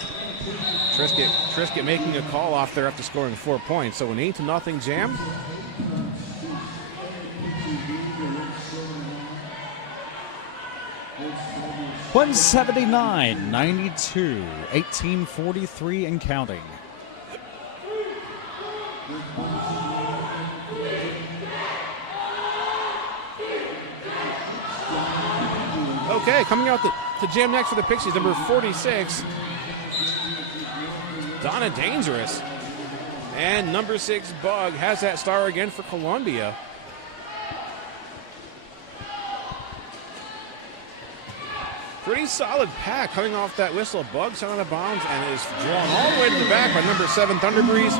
Trisket making a call off there after scoring 4 points. So an 8-0 jam. $179-92, 18:43 and counting. Okay, coming out to jam next for the Pixies, number 46, Donna Dangerous. And number 6, Bug, has that star again for Columbia. Pretty solid pack coming off that whistle. Bug sent out of bounds and is drawn all the way to the back by number 7, Thunder Breeze,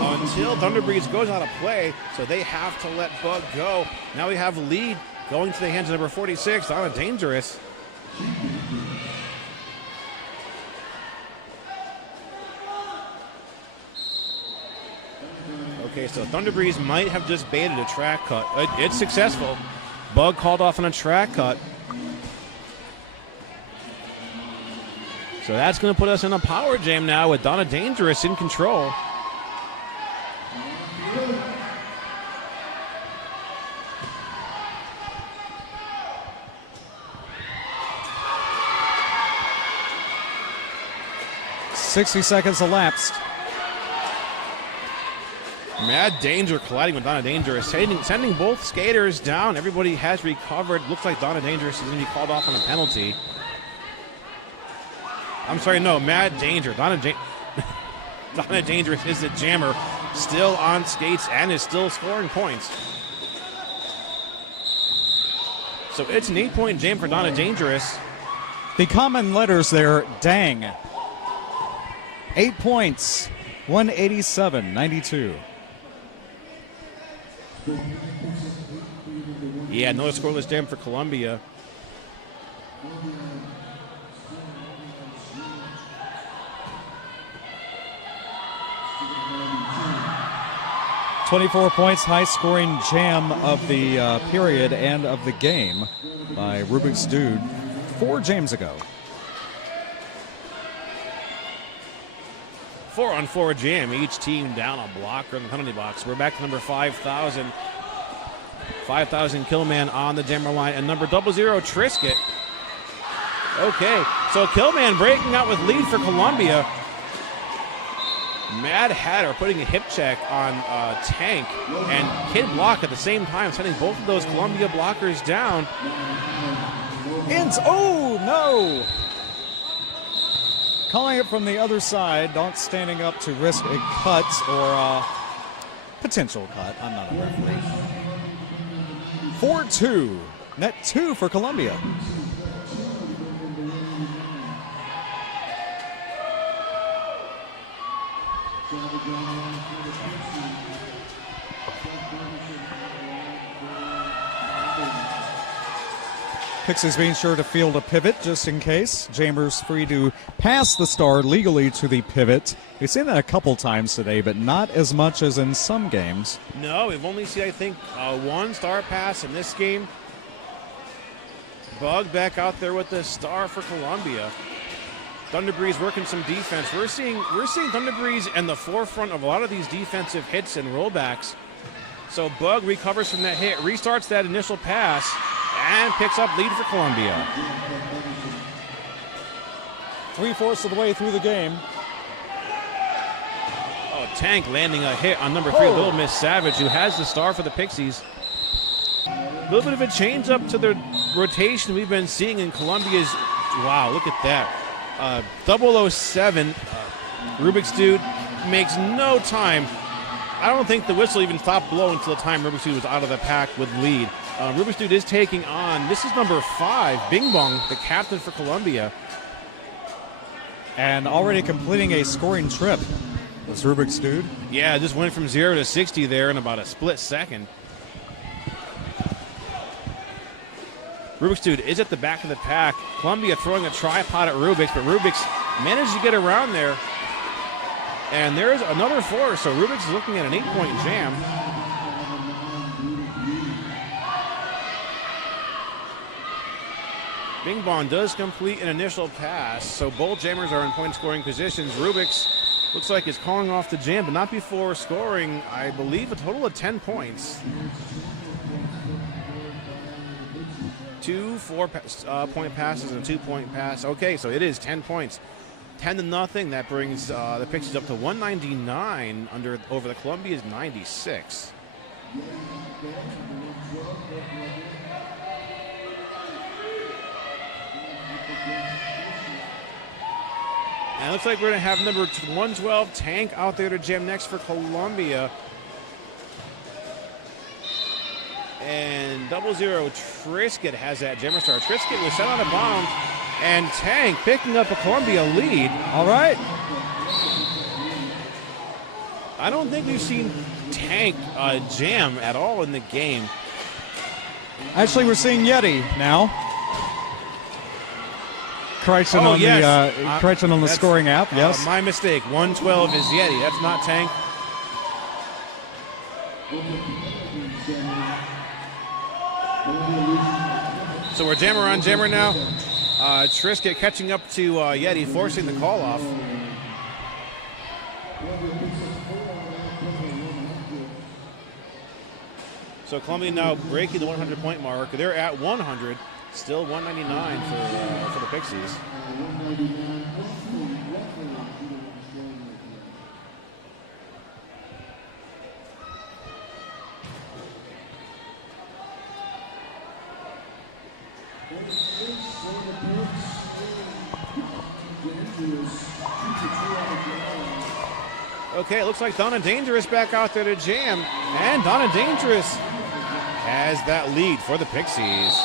until Thunder Breeze goes out of play, so they have to let Bug go. Now we have a lead going to the hands of number 46, Donna Dangerous. Okay, so Thunder Breeze might have just baited a track cut. It's successful. Bug called off on a track cut. So that's going to put us in a power jam now with Donna Dangerous in control. $60 seconds elapsed. Mad Danger colliding with Donna Dangerous, sending both skaters down. Everybody has recovered. Looks like Donna Dangerous is going to be called off on a penalty. I'm sorry, no, Mad Danger. Donna Dangerous is the jammer, still on skates and is still scoring points. So it's an 8-point jam for Donna Dangerous. The common letters there, dang. 8 points, 187-92. Yeah, another scoreless jam for Columbia. "24 points, high-scoring jam of the period and of the game by Rubik's Dude 4 jams ago." 4-on-4 jam, each team down a blocker in the penalty box. We're back to number 5,000. 5,000 Killman on the jammer line, and number 00 Trisket. Okay, so Killman breaking out with lead for Columbia. Mad Hatter putting a hip check on Tank and Kid block at the same time, sending both of those Columbia blockers down. Oh, no! Calling it from the other side, not standing up to risk a cut or a potential cut. I'm not a referee. 4-2. Net 2 for Columbia. Pixies being sure to field a pivot just in case. Jammers free to pass the star legally to the pivot. We've seen that a couple times today, but not as much as in some games. No, we've only seen, I think, one star pass in this game. Bug back out there with the star for Columbia. Thunder Breeze working some defense. We're seeing Thunder Breeze in the forefront of a lot of these defensive hits and rollbacks. So Bug recovers from that hit, restarts that initial pass, and picks up lead for Columbia. 3/4 of the way through the game. Oh, Tank landing a hit on number 3, Little Miss Savage, who has the star for the Pixies. A little bit of a change up to the rotation we've been seeing in Columbia's. Wow, look at that. 007, Rubik's Dude makes no time. I don't think the whistle even stopped blowing until the time Rubik's Dude was out of the pack with lead. Rubik's Dude is taking on, this is number 5, Bing Bong, the captain for Columbia. And already completing a scoring trip was Rubik's Dude. Yeah, just went from 0 to 60 there in about a split second. Rubik's Dude is at the back of the pack. Columbia throwing a tripod at Rubik's, but Rubik's managed to get around there. And there's another 4, so Rubik's is looking at an 8-point jam. Bing Bong does complete an initial pass, so both jammers are in point-scoring positions. Rubik's looks like is calling off the jam, but not before scoring, I believe, a total of 10 points. 2 4-point passes and a 2-point pass. Okay, so it is 10 points. 10-0. That brings the Pixies up to 199 over the Columbia's 96. And it looks like we're going to have number 112 Tank out there to jam next for Columbia. And 00 Trisket has that jammer star. Trisket was set out of bounds, and Tank picking up a Columbia lead. All right. I don't think we've seen Tank jam at all in the game. Actually, we're seeing Yeti now. Correction on the scoring app, yes. My mistake. 112 is Yeti. That's not Tank. So we're jammer on jammer now. Trisket catching up to Yeti, forcing the call off. So Columbia now breaking the 100-point mark. They're at 100, still 199 for the Pixies. Okay, it looks like Donna Dangerous back out there to jam. And Donna Dangerous has that lead for the Pixies.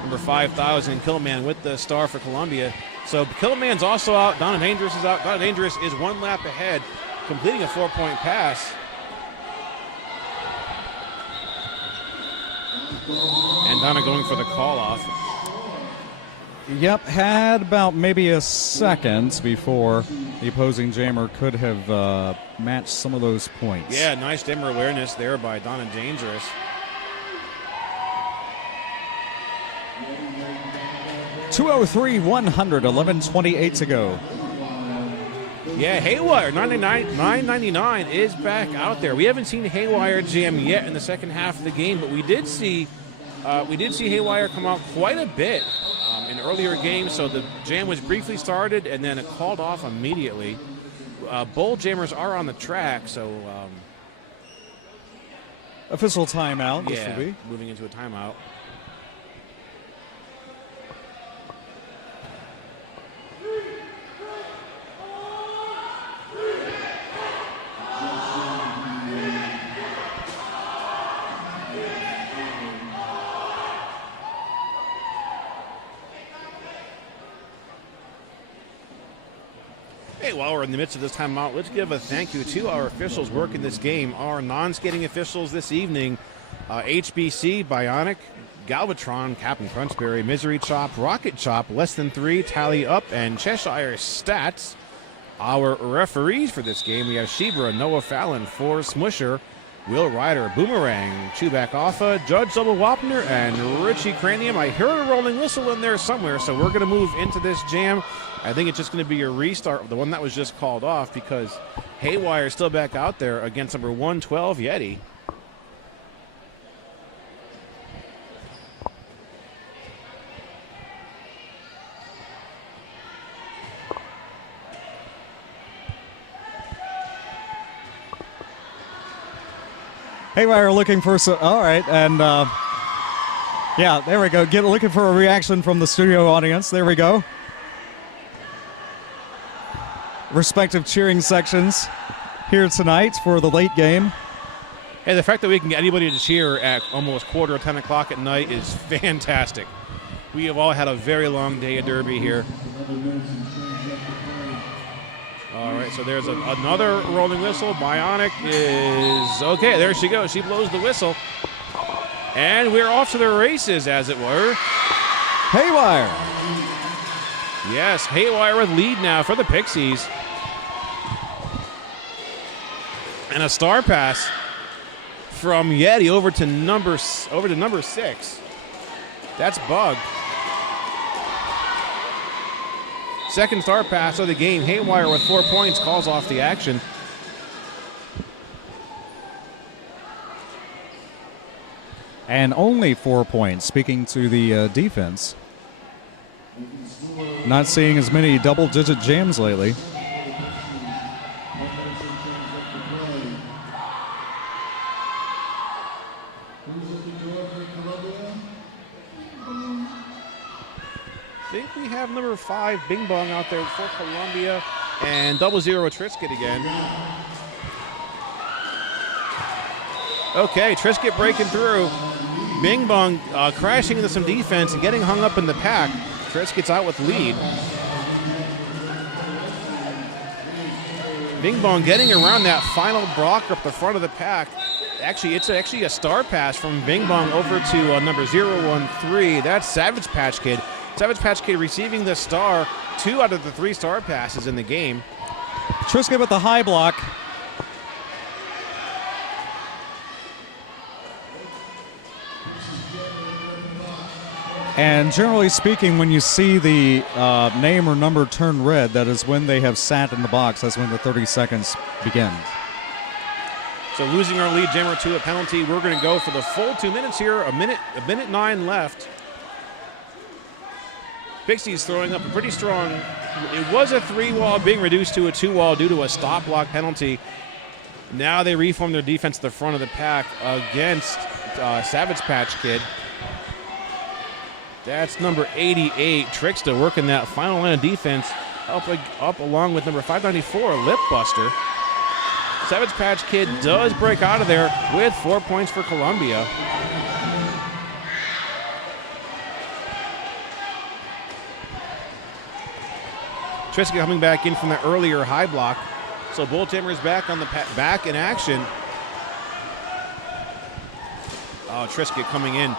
Number 5,000, Killman with the star for Columbia. So Killman's also out. Donna Dangerous is out. Donna Dangerous is one lap ahead. completing a 4-point pass. And Donna going for the call off. Yep, had about maybe a second before the opposing jammer could have matched some of those points. Yeah, nice jammer awareness there by Donna Dangerous. .203, 100, 11:28 to go. Yeah, Haywire, 999 is back out there. We haven't seen Haywire jam yet in the second half of the game, but we did see Haywire come out quite a bit in earlier games. So the jam was briefly started and then it called off immediately. Both jammers are on the track, so official timeout. This will be moving into a timeout. Hey, while we're in the midst of this timeout, let's give a thank you to our officials working this game. Our non-skating officials this evening, HBC, Bionic, Galvatron, Captain Crunchberry, Misery Chop, Rocket Chop, Less Than 3, Tally Up, and Cheshire Stats. Our referees for this game, we have Shebra, Noah Fallon, Forrest Smusher, Will Ryder, Boomerang, Chewback Alpha, Judge Double Wapner, and Richie Cranium. I heard a rolling whistle in there somewhere, so we're going to move into this jam. I think it's just going to be a restart, the one that was just called off, because Haywire is still back out there against number 112, Yeti. Haywire looking for some. All right, and yeah, there we go. Looking for a reaction from the studio audience. There we go. Respective cheering sections here tonight for the late game. Hey, the fact that we can get anybody to cheer at almost 10 o'clock at night is fantastic. We have all had a very long day of Derby here. All right, so there's another rolling whistle. Bionic is okay. There she goes. She blows the whistle. And we're off to the races, as it were. Haywire. Yes, Haywire with lead now for the Pixies. And a star pass from Yeti over to number 6. That's Bug. Second star pass of the game. Haywire with 4 points calls off the action. And only 4 points. Speaking to the defense. Not seeing as many double-digit jams lately. I think we have number 5, Bing Bong, out there for Columbia, and 00 Trisket again. Okay, Trisket breaking through. Bing Bong crashing into some defense and getting hung up in the pack. Trisket's out with lead. Bing Bong getting around that final blocker up the front of the pack. It's actually a star pass from Bing Bong over to number 013. That's Savage Patch Kid. Savage Patch Kid receiving the star, 2 out of the 3 star passes in the game. Trisket with the high block. And generally speaking, when you see the name or number turn red, that is when they have sat in the box. That's when the 30 seconds begin. So losing our lead, jammer to a penalty. We're going to go for the full 2 minutes here. A minute 9 left. Pixies throwing up a pretty strong. It was a 3-wall being reduced to a 2-wall due to a stop block penalty. Now they reform their defense at the front of the pack against Savage Patch Kid. That's number 88, Trickster, working that final line of defense up along with number 594, Lip Buster. Savage Patch Kid does break out of there with 4 points for Columbia. Trisket coming back in from the earlier high block. So Bull Jammers back on the back in action. Oh, Triscuit coming in,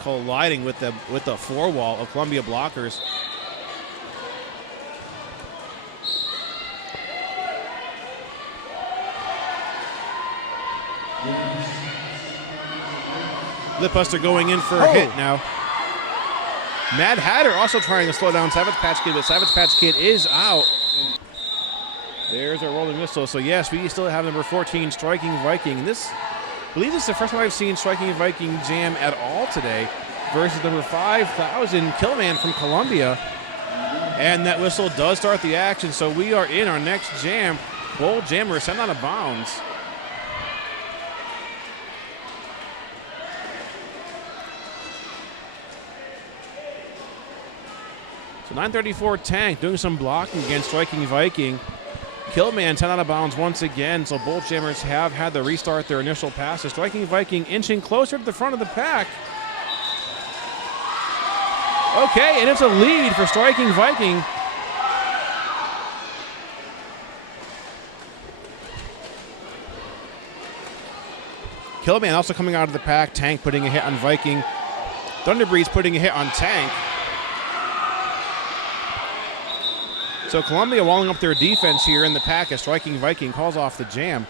colliding with the floor wall of Columbia blockers. Lipbuster going in for a hit now. Mad Hatter also trying to slow down Savage Patch Kid, but Savage Patch Kid is out. There's our rolling whistle. So yes, we still have number 14, Striking Viking. And this, I believe this is the first time I've seen Striking Viking jam at all today versus number 5,000, Killman from Columbia. And that whistle does start the action, so we are in our next jam. Bull Jammer sent out of bounds. So 934 Tank doing some blocking against Striking Viking. Killman 10 out of bounds once again, so Bull Jammers have had to restart their initial passes. Striking Viking inching closer to the front of the pack. Okay, and it's a lead for Striking Viking. Killman also coming out of the pack. Tank putting a hit on Viking. Thunderbreeze putting a hit on Tank. So Columbia walling up their defense here in the pack as Striking Viking calls off the jam.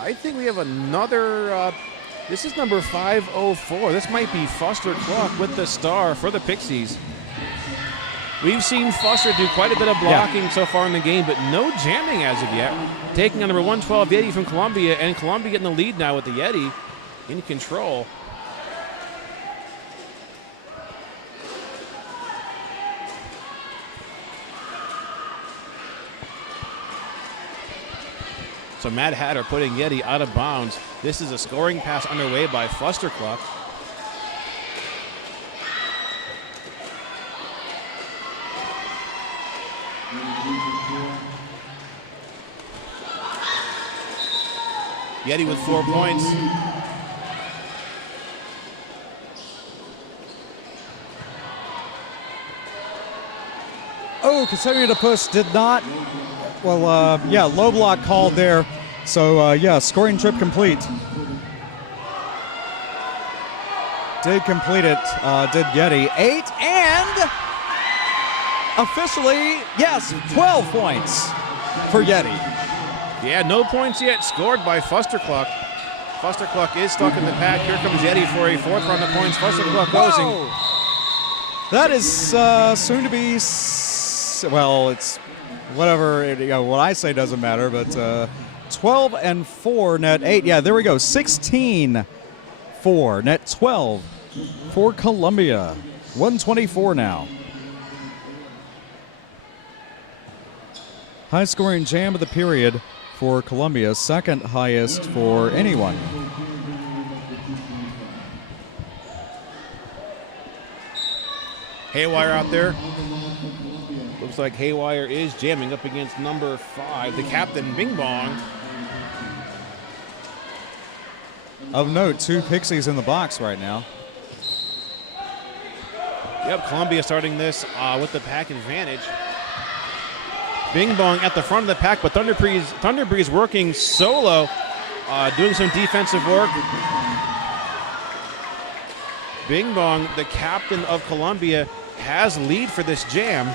I think we have another, this is number 504. This might be Foster Cluck with the star for the Pixies. We've seen Foster do quite a bit of blocking so far in the game, but no jamming as of yet. Taking on number 112 Yeti from Columbia, and Columbia getting the lead now with the Yeti in control. So Mad Hatter putting Yeti out of bounds. This is a scoring pass underway by Foster Cluck. Yeti with 4 points. Oh, considering the push did not. Well, yeah, low block called there. So, yeah, scoring trip complete. Did complete it, did Yeti. 8 and officially, yes, 12 points for Yeti. Yeah, no points yet scored by Foster Cluck. Foster Cluck is stuck in the pack. Here comes Yeti for a 4th round of points. Foster Cluck losing. That is soon to be, well, it's whatever, what I say doesn't matter, but 12 and 4, net 8. Yeah, there we go. 16-4, net 12 for Columbia. 124 now. High scoring jam of the period for Columbia, second highest for anyone. Haywire out there. Looks like Haywire is jamming up against number 5, the captain, Bing Bong. Of note, 2 Pixies in the box right now. Yep, Columbia starting this with the pack advantage. Bing Bong at the front of the pack, but Thunderbreeze working solo, doing some defensive work. Bing Bong, the captain of Columbia, has lead for this jam.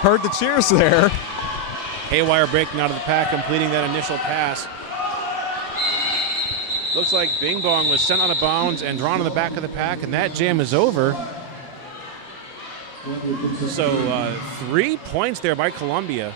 Heard the cheers there. Haywire breaking out of the pack, completing that initial pass. Looks like Bing Bong was sent out of bounds and drawn to the back of the pack, and that jam is over. So 3 points there by Columbia.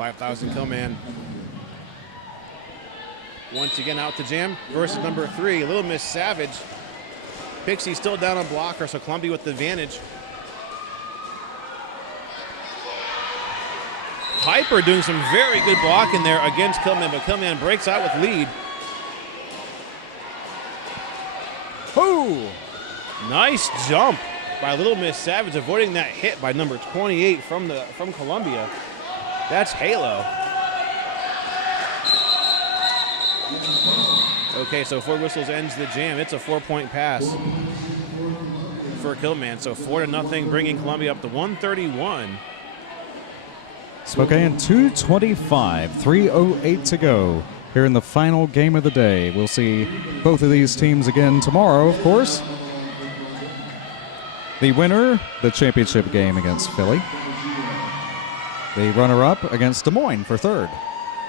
5,000 Killman. Once again out to jam versus number 3, Little Miss Savage. Pixie still down on blocker, so Columbia with the advantage. Piper doing some very good blocking there against Killman, but Killman breaks out with lead. Whoo! Nice jump by Little Miss Savage, avoiding that hit by number 28 from Columbia. That's Halo. Okay, so 4 whistles ends the jam. It's a 4-point pass for Killman. So 4-0, bringing Columbia up to 131. Spokane 225, 3:08 to go here in the final game of the day. We'll see both of these teams again tomorrow, of course. The winner, the championship game against Philly. The runner-up against Des Moines for third.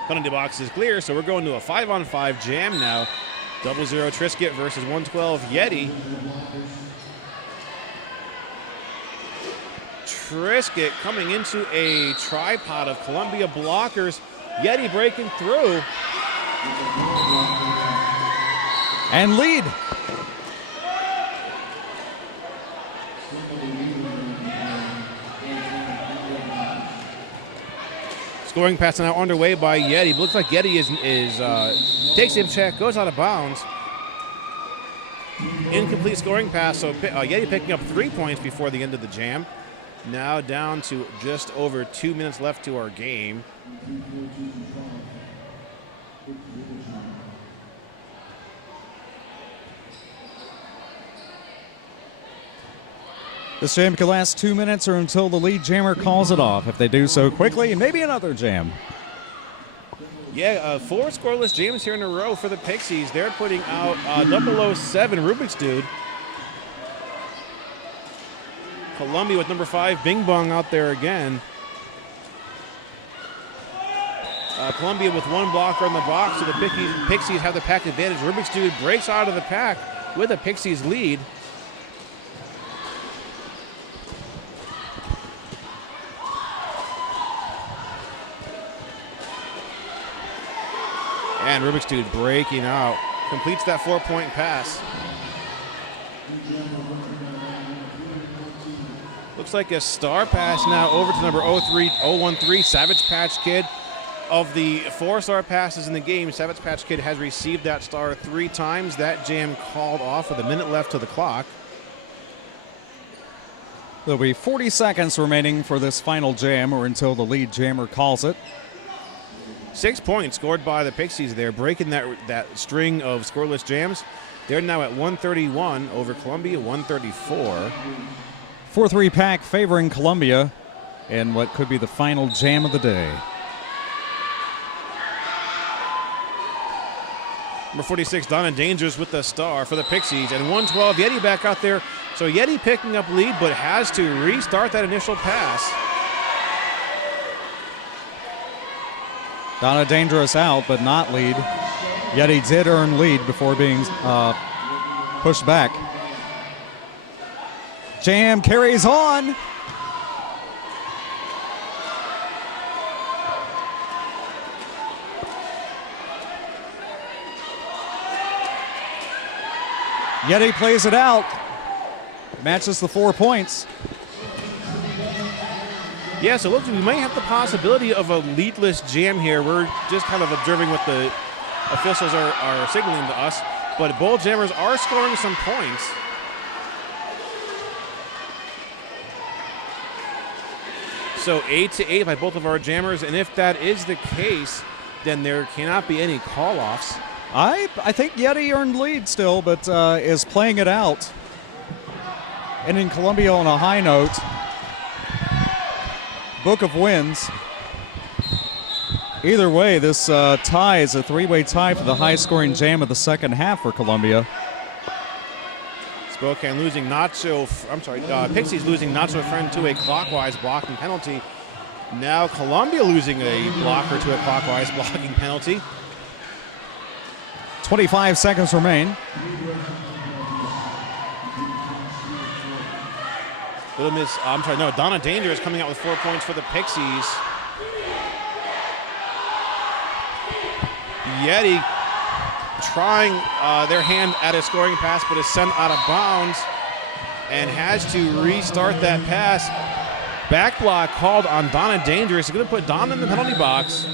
Penalty box is clear, so we're going to a 5-on-5 jam now. 0-0 Trisket versus 112 Yeti. Trisket coming into a tripod of Columbia blockers. Yeti breaking through. And lead. Scoring pass now underway by Yeti. Looks like Yeti takes him check, goes out of bounds. Incomplete scoring pass, so Yeti picking up 3 points before the end of the jam. Now down to just over 2 minutes left to our game. This jam could last 2 minutes or until the lead jammer calls it off. If they do so quickly, maybe another jam. Yeah, 4 scoreless jams here in a row for the Pixies. They're putting out 007 Rubik's Dude. Columbia with number 5 Bing Bong out there again. Columbia with 1 blocker in the box, so the Pixies have the pack advantage. Rubik's Dude breaks out of the pack with a Pixies lead. And Rubik's Dude breaking out. Completes that 4-point pass. Looks like a star pass now over to number 013 Savage Patch Kid. Of the 4-star passes in the game, Savage Patch Kid has received that star 3 times. That jam called off with a minute left to the clock. There'll be 40 seconds remaining for this final jam or until the lead jammer calls it. 6 points scored by the Pixies there, breaking that string of scoreless jams. They're now at 131 over Columbia, 134. 4-3 pack favoring Columbia in what could be the final jam of the day. Number 46, Donna Dangerous with the star for the Pixies. And 112, Yeti back out there. So Yeti picking up lead, but has to restart that initial pass. Donna Dangerous out, but not lead. Yeti did earn lead before being pushed back. Jam carries on. Yeti plays it out. Matches the 4 points. Yeah, so look, we might have the possibility of a leadless jam here. We're just kind of observing what the officials are signaling to us. But both jammers are scoring some points. So 8-8 by both of our jammers. And if that is the case, then there cannot be any call-offs. I think Yeti earned lead still, but is playing it out. Ending Columbia on a high note. Book of wins. Either way, this tie is a 3-way tie for the high-scoring jam of the second half for Columbia. Spokane losing Pixies losing Nacho Friend to a clockwise blocking penalty. Now Columbia losing a blocker to a clockwise blocking penalty. 25 seconds remain. Donna Danger is coming out with 4 points for the Pixies. Yeti trying their hand at a scoring pass, but is sent out of bounds and has to restart that pass. Back block called on Donna Dangerous. He's going to put Donna in the penalty box.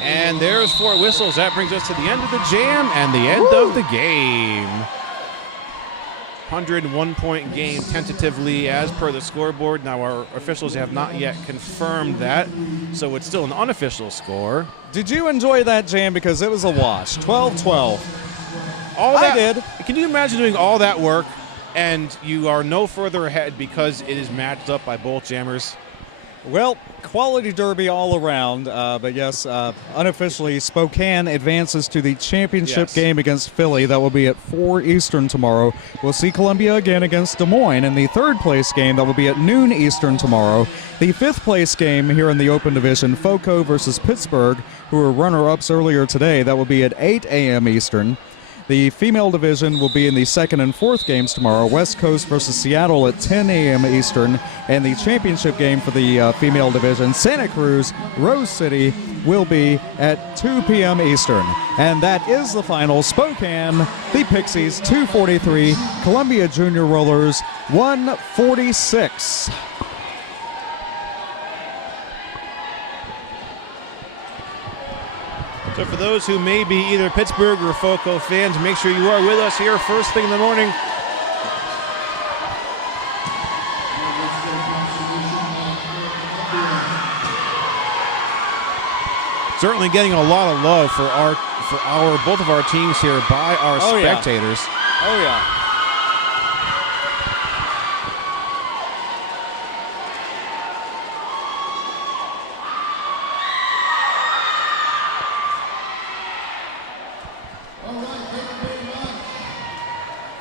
And there's 4 whistles. That brings us to the end of the jam and the end of the game. 101-point game tentatively as per the scoreboard. Now our officials have not yet confirmed that, so it's still an unofficial score. Did you enjoy that jam? Because it was a wash. 12-12. I did. Can you imagine doing all that work and you are no further ahead because it is matched up by both jammers? Well, quality derby all around, but yes, unofficially, Spokane advances to the championship game against Philly. That will be at 4 Eastern tomorrow. We'll see Columbia again against Des Moines in the third-place game. That will be at noon Eastern tomorrow. The fifth-place game here in the Open Division, FOCO versus Pittsburgh, who were runner-ups earlier today. That will be at 8 a.m. Eastern. The female division will be in the second and fourth games tomorrow. West Coast versus Seattle at 10 a.m. Eastern. And the championship game for the female division, Santa Cruz, Rose City, will be at 2 p.m. Eastern. And that is the final. Spokane, the Pixies, 243. Columbia Junior Rollers, 146. So for those who may be either Pittsburgh or FOCO fans, make sure you are with us here first thing in the morning. Certainly getting a lot of love for both of our teams here by our spectators. Oh yeah.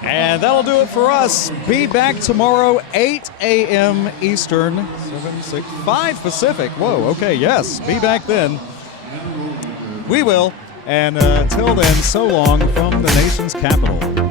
And that'll do it for us. Be back tomorrow, 8 a.m. Eastern, 5 Pacific. Whoa, okay, yes. Be back then. We will. And till then, so long from the nation's capital.